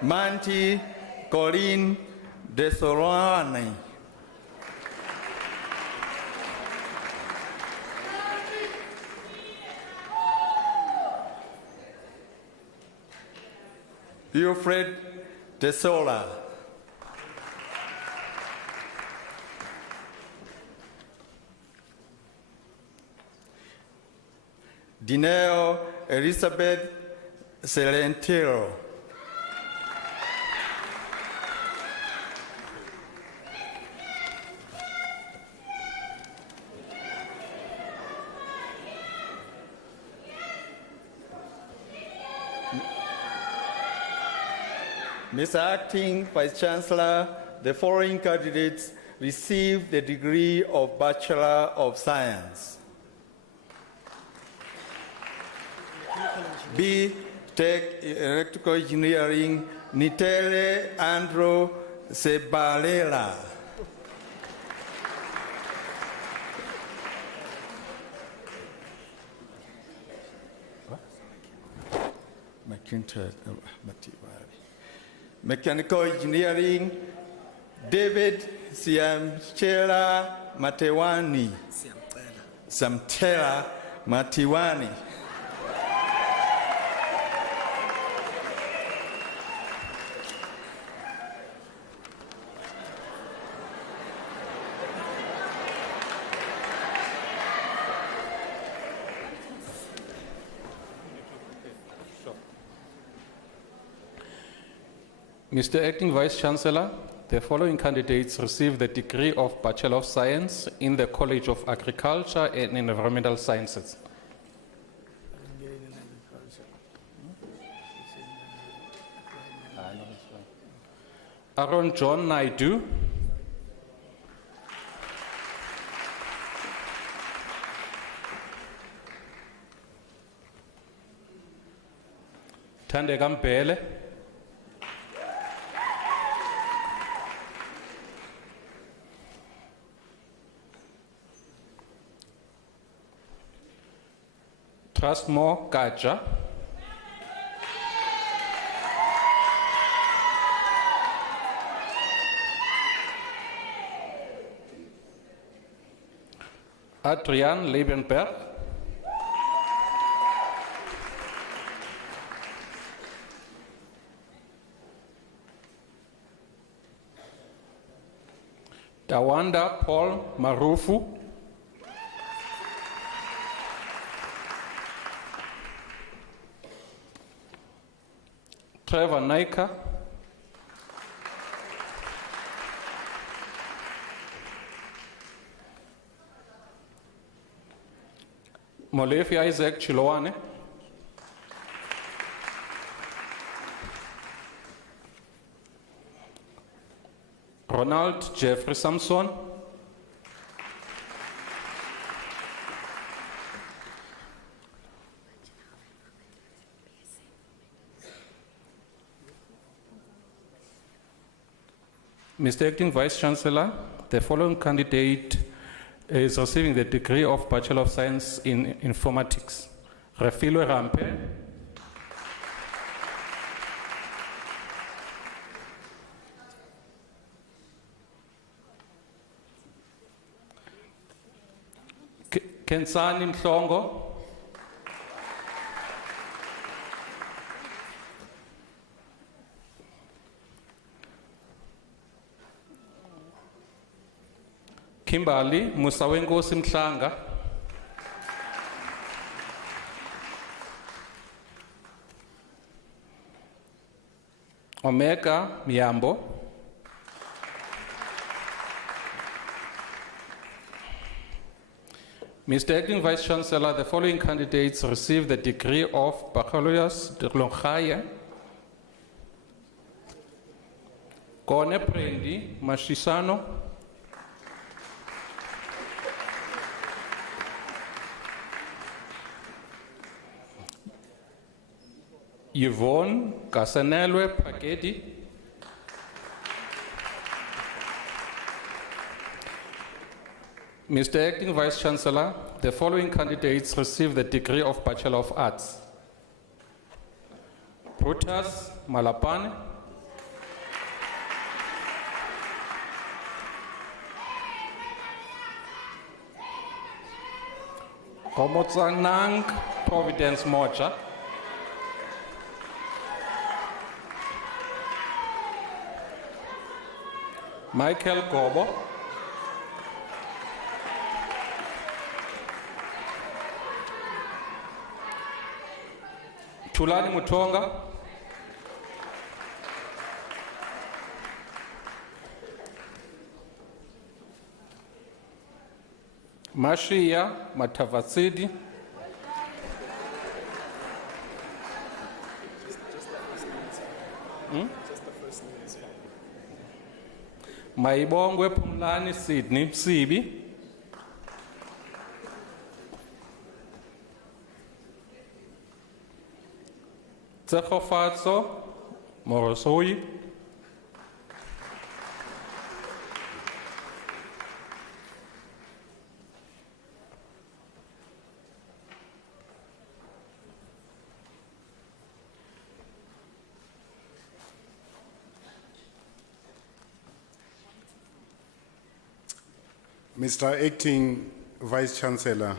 Manti Colin Desolane. Wilfred De Sola. Dineo Elizabeth Celentero. Mr. Acting Vice Chancellor, the following candidates received the degree of Bachelor of Science. B. Tech Electrical Engineering, Nitele Andrew Sebalela. Mechanical Engineering, David Siamchela Matewani. Samtela Matiwani. Mr. Acting Vice Chancellor, the following candidates received the degree of Bachelor of Science in the College of Agriculture and Environmental Sciences. Aaron John Naidu. Thandeka Mbele. Trustmore Gaja. Adrian Lebenberg. Dawanda Paul Marufu. Trevor Naika. Molefi Isaac Chiloane. Ronald Jeffrey Samson. Mr. Acting Vice Chancellor, the following candidate is receiving the degree of Bachelor of Science in Informatics. Refilwe Rampe. Kensani Mhlongo. Kimberly Musawenkosi Mhlanga. Omega Miyambo. Mr. Acting Vice Chancellor, the following candidates received the degree of Baccalaureus de Longaye. Kone Prendi Mashisano. Yvonne Casanelwe Paketi. Mr. Acting Vice Chancellor, the following candidates received the degree of Bachelor of Arts. Brutus Malapane. Gomotsanang Providence Moja. Michael Gobo. Tulani Mutonga. Mashia Matavasidi. Maibongwe Pumlani Sydney Sibi. Tsekofatso Morosoi. Mr. Acting Vice Chancellor,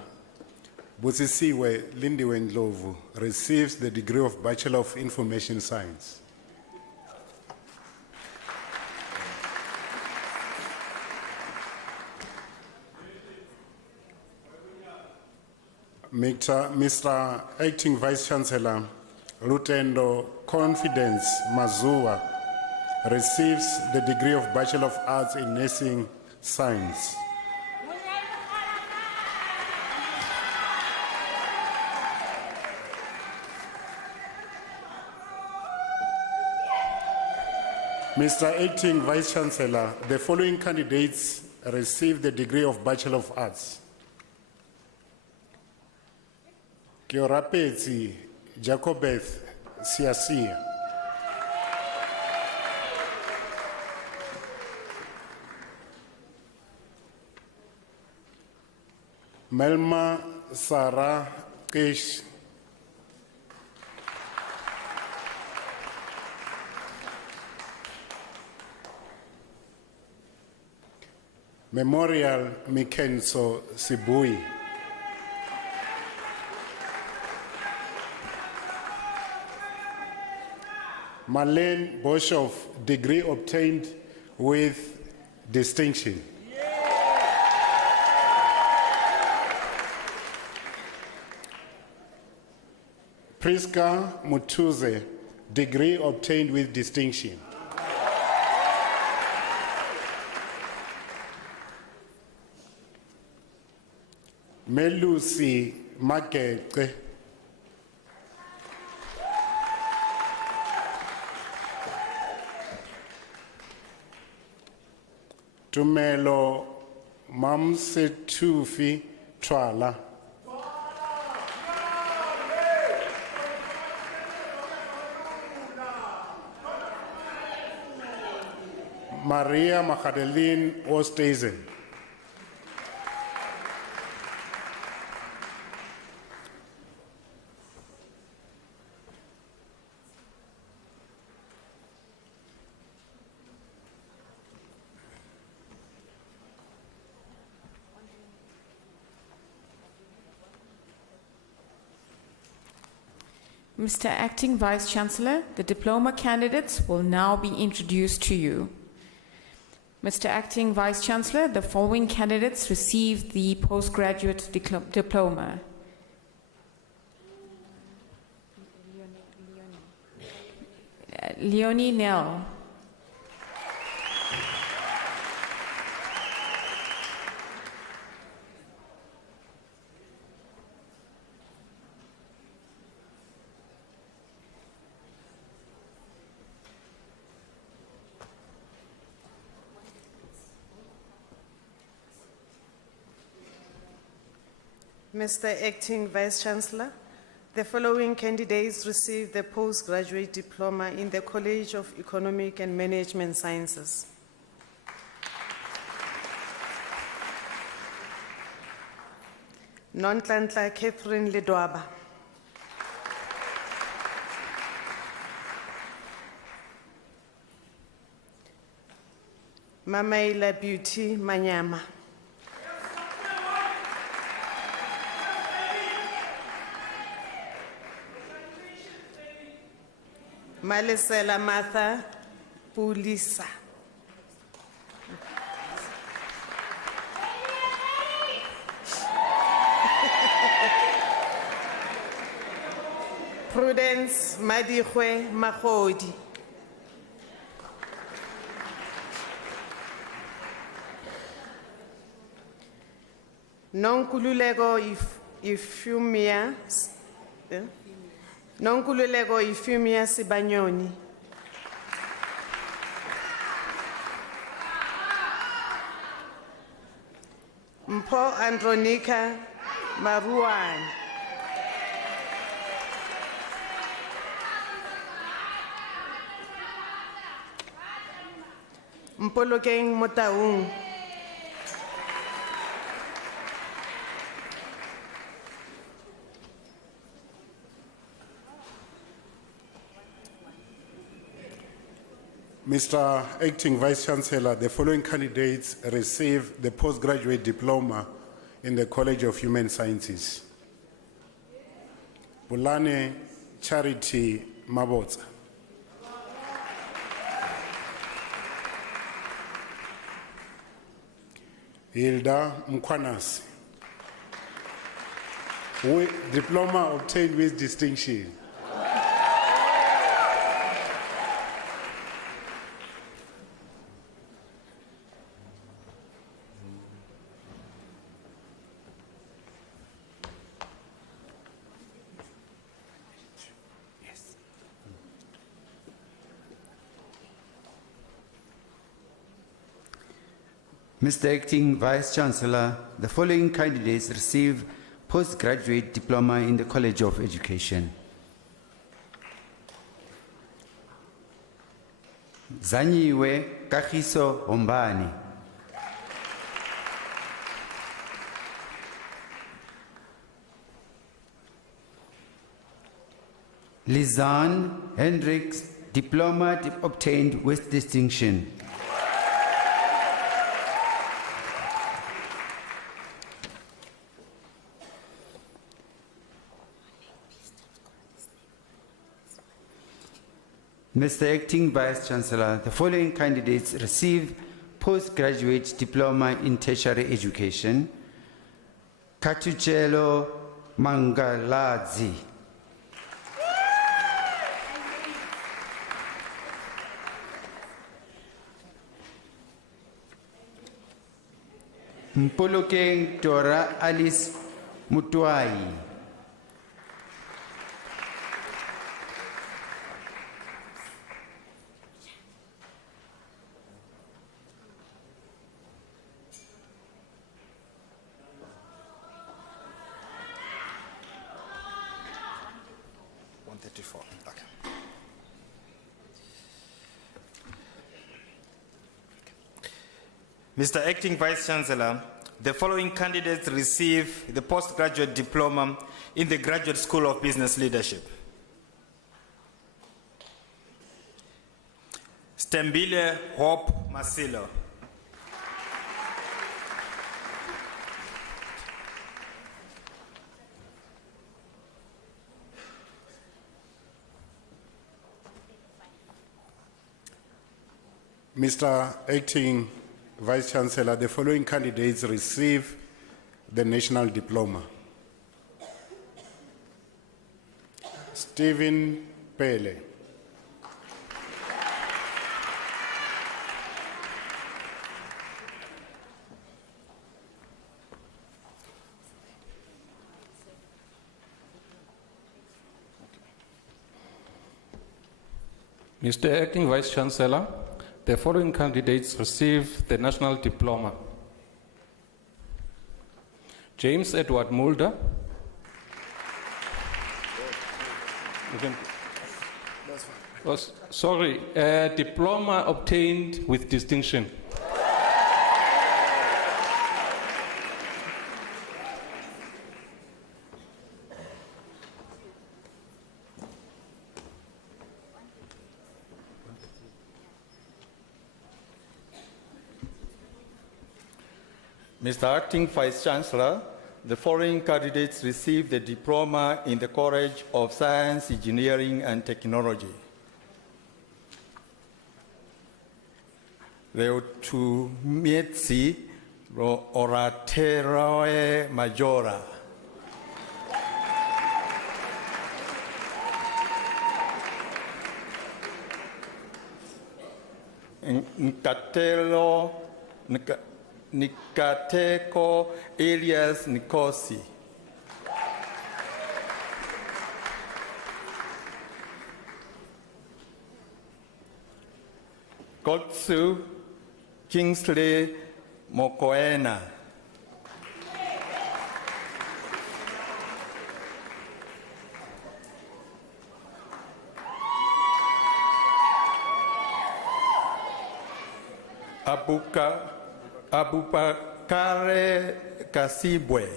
Busisiwe Lindiwe Ndlovu receives the degree of Bachelor of Information Science. Mr. Acting Vice Chancellor, Lutendo Confidence Mazua receives the degree of Bachelor of Arts in Nursing Science. Mr. Acting Vice Chancellor, the following candidates receive the degree of Bachelor of Arts. Kiorapezi Jacobeth Siasia. Melma Sarah Kish. Memorial Mikenso Sibui. Marlene Boshoff, degree obtained with distinction. Priska Mutuze, degree obtained with distinction. Melusi Magete. Tumelo Mamsetufi Twala. Maria Machadeline Oosthuizen. Mr. Acting Vice Chancellor, the diploma candidates will now be introduced to you. Mr. Acting Vice Chancellor, the following candidates received the postgraduate diploma. Leonie Nell. Mr. Acting Vice Chancellor, the following candidates received the postgraduate diploma in the College of Economic and Management Sciences. Nontlantla Catherine Ledwaba. Mamaila Beauty Manyama. Malesela Martha Pulisa. Prudence Madihwe Mahodi. Nonkululeko Ifumia Nonkululeko Ifumia Sibanyoni. Mpo Andronica Maruan. Mpolokeng Motaung. Mr. Acting Vice Chancellor, the following candidates receive the postgraduate diploma in the College of Human Sciences. Bulane Charity Mabotsa. Hilda Mkwanas. Diploma obtained with distinction. Mr. Acting Vice Chancellor, the following candidates receive postgraduate diploma in the College of Education. Zanyiwe Kagiso Hombani. Lizanne Hendricks, diploma obtained with distinction. Mr. Acting Vice Chancellor, the following candidates receive postgraduate diploma in tertiary education. Katuchelo Mangaladzi. Mpolokeng Dora Alice Mutuai. Mr. Acting Vice Chancellor, the following candidates receive the postgraduate diploma in the Graduate School of Business Leadership. Stembile Hope Masilo. Mr. Acting Vice Chancellor, the following candidates receive the national diploma. Stephen Pele. Mr. Acting Vice Chancellor, the following candidates receive the national diploma. James Edward Mulder. Sorry, diploma obtained with distinction. Mr. Acting Vice Chancellor, the following candidates receive the diploma in the College of Science, Engineering and Technology. reo tu mietsi ro orateroe majora. Nikateko Elias Nikosi. Kotsu Kingsley Mokoena. Abubakare Kasibwe.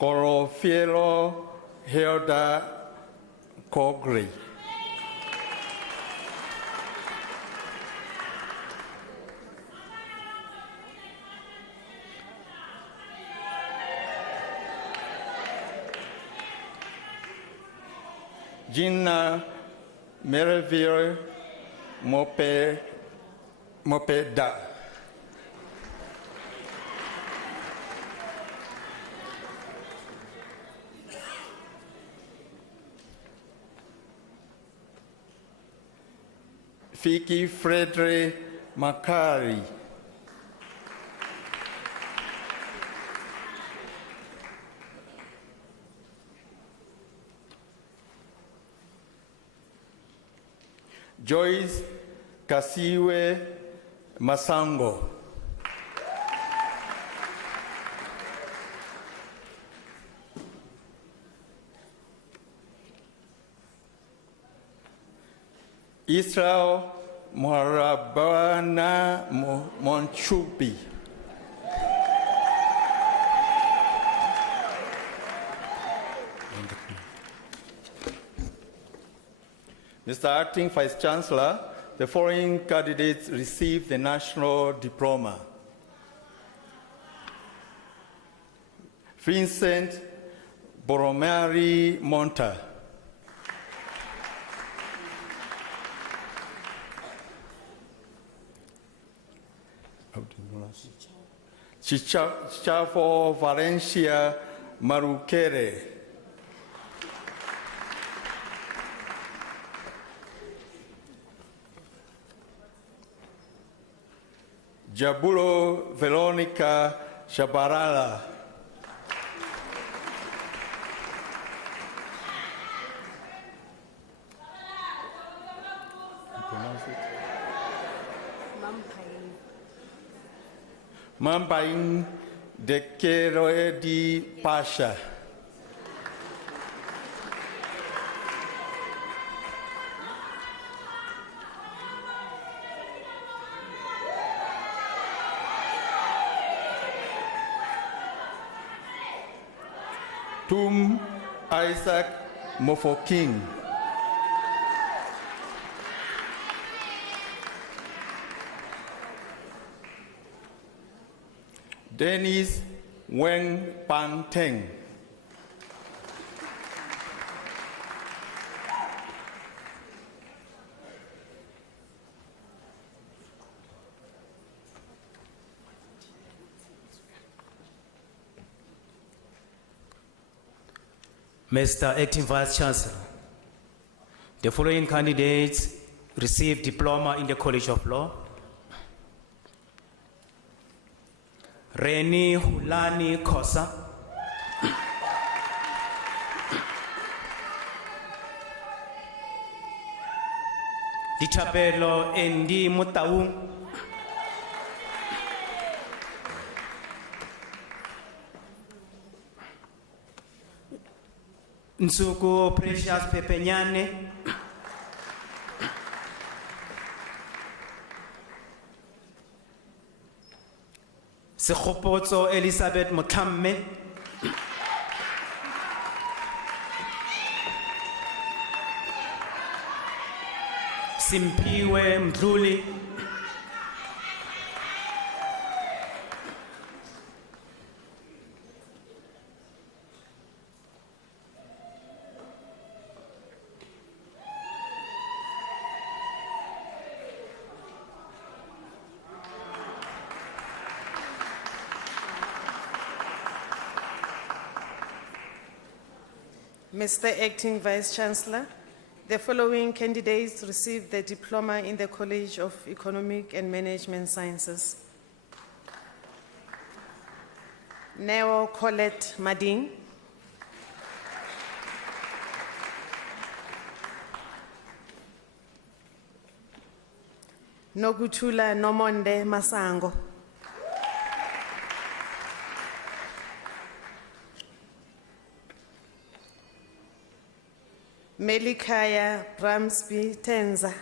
Corofielo Hilda Kogri. Gina Meriville Mopeda. Fiki Frederick Makari. Joyce Kasiwe Masango. Israel Moharabana Monchubi. Mr. Acting Vice Chancellor, the following candidates received the National Diploma. Vincent Boromari Monta. Chichafo Valencia Marukere. Jabulo Veronica Shabarala. Mambain de Keroe di Pasha. Tum Isaac Mofoking. Dennis Wen Panteng. Mr. Acting Vice Chancellor, the following candidates received diploma in the College of Law. Reni Hulani Kosa. Dichapelo Endi Mutaung. Nsuku Precious Pepenyane. Sekgopotso Elizabeth Motlamme. Simpiwe Mdluli. Mr. Acting Vice Chancellor, the following candidates received the diploma in the College of Economic and Management Sciences. Neo Colette Mading. Nogutula Nomonde Masango. Melikaya Bramsby Tenza.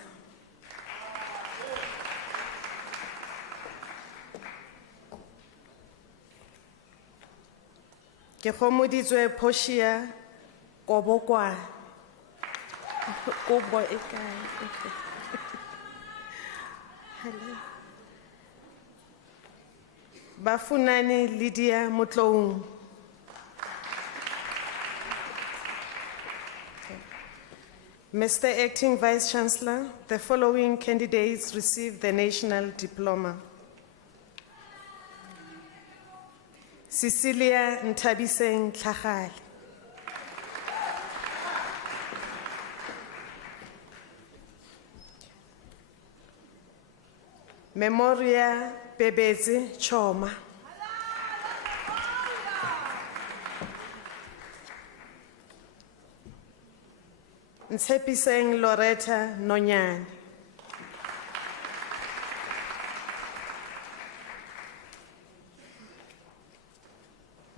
Ke khomoditswe Portia Kobokwa. Kobo e kae? Hello. Bafunani Lydia Mutloung. Mr. Acting Vice Chancellor, the following candidates received the National Diploma. Cecilia Ntabiseng Tlhagale. Memoria Bebezi Choma. Ntshepiseng Loretta Nonyane.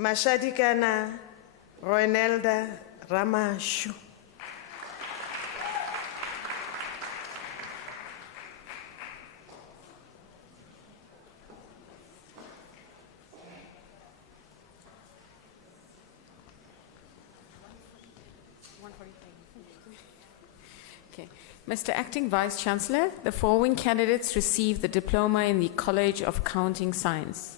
Mashadikana Ronelda Ramashu. Okay. Mr. Acting Vice Chancellor, the following candidates received the diploma in the College of Accounting Science.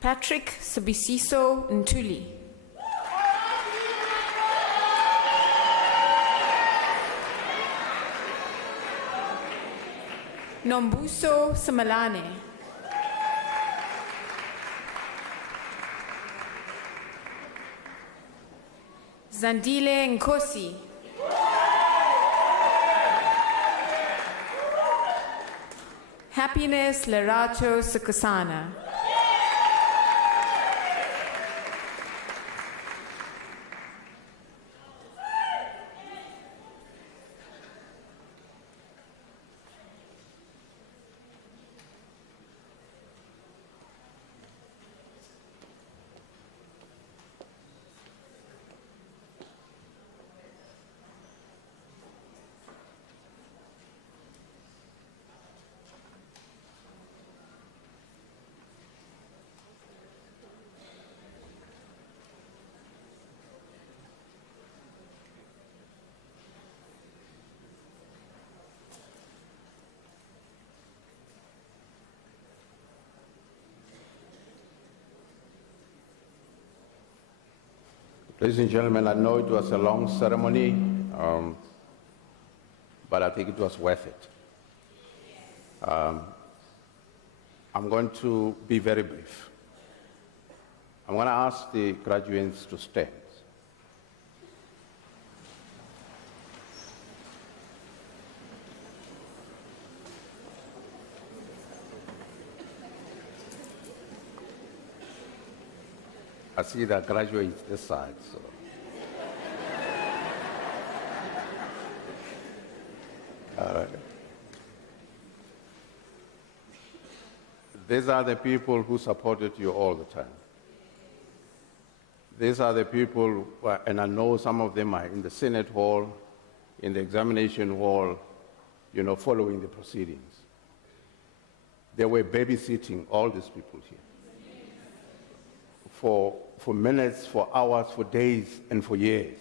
Patrick Sabisiso Ntuli. Nombuso Samalane. Zandile Nkosi. Happiness Lerato Sukasana. Ladies and gentlemen, I know it was a long ceremony, but I think it was worth it. I'm going to be very brief. I'm going to ask the graduates to stand. I see the graduates this side, so. All right. These are the people who supported you all the time. These are the people, and I know some of them are in the Senate hall, in the examination hall, following the proceedings. They were babysitting all these people here. For minutes, for hours, for days, and for years,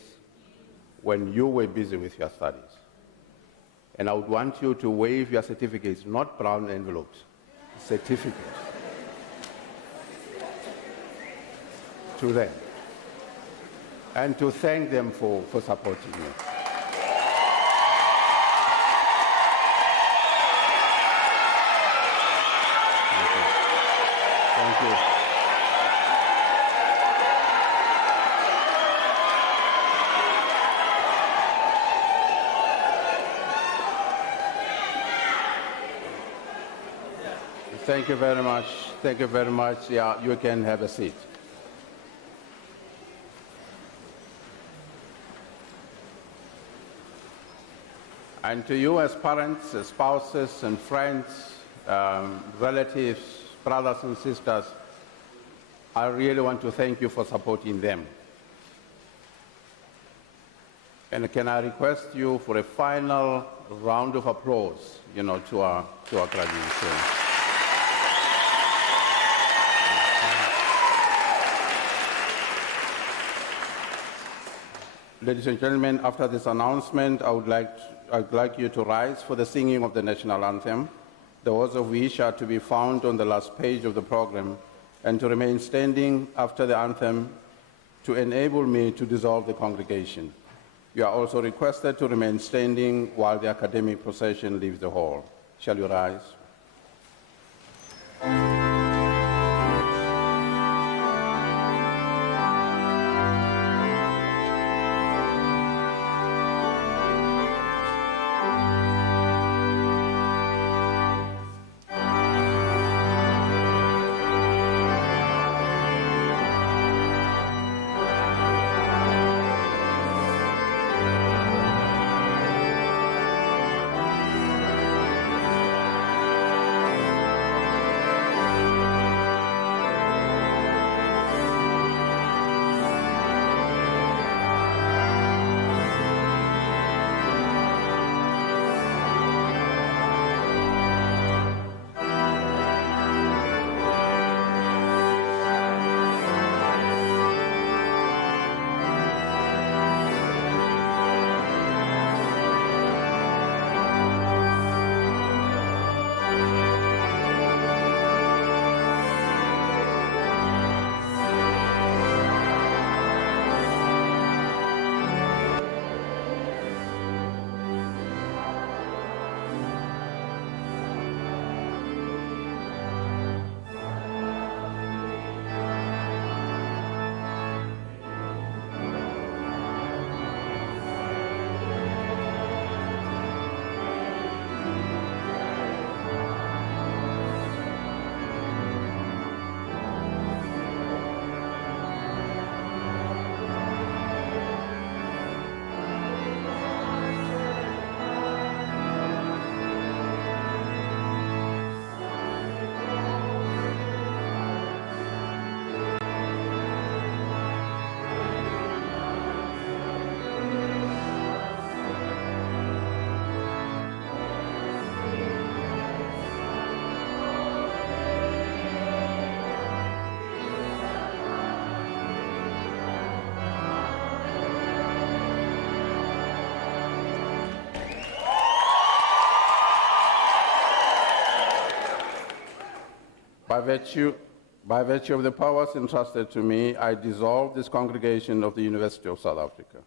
when you were busy with your studies. And I would want you to wave your certificates, not brown envelopes, certificates, to them, and to thank them for supporting you. Thank you. Thank you very much. Thank you very much. Yeah, you can have a seat. And to you as parents, as spouses and friends, relatives, brothers and sisters, I really want to thank you for supporting them. And can I request you for a final round of applause, to our graduation. Ladies and gentlemen, after this announcement, I'd like you to rise for the singing of the national anthem, the words of which are to be found on the last page of the program, and to remain standing after the anthem to enable me to dissolve the congregation. You are also requested to remain standing while the academic procession leaves the hall. Shall you rise? By virtue of the powers entrusted to me, I dissolve this congregation of the University of South Africa.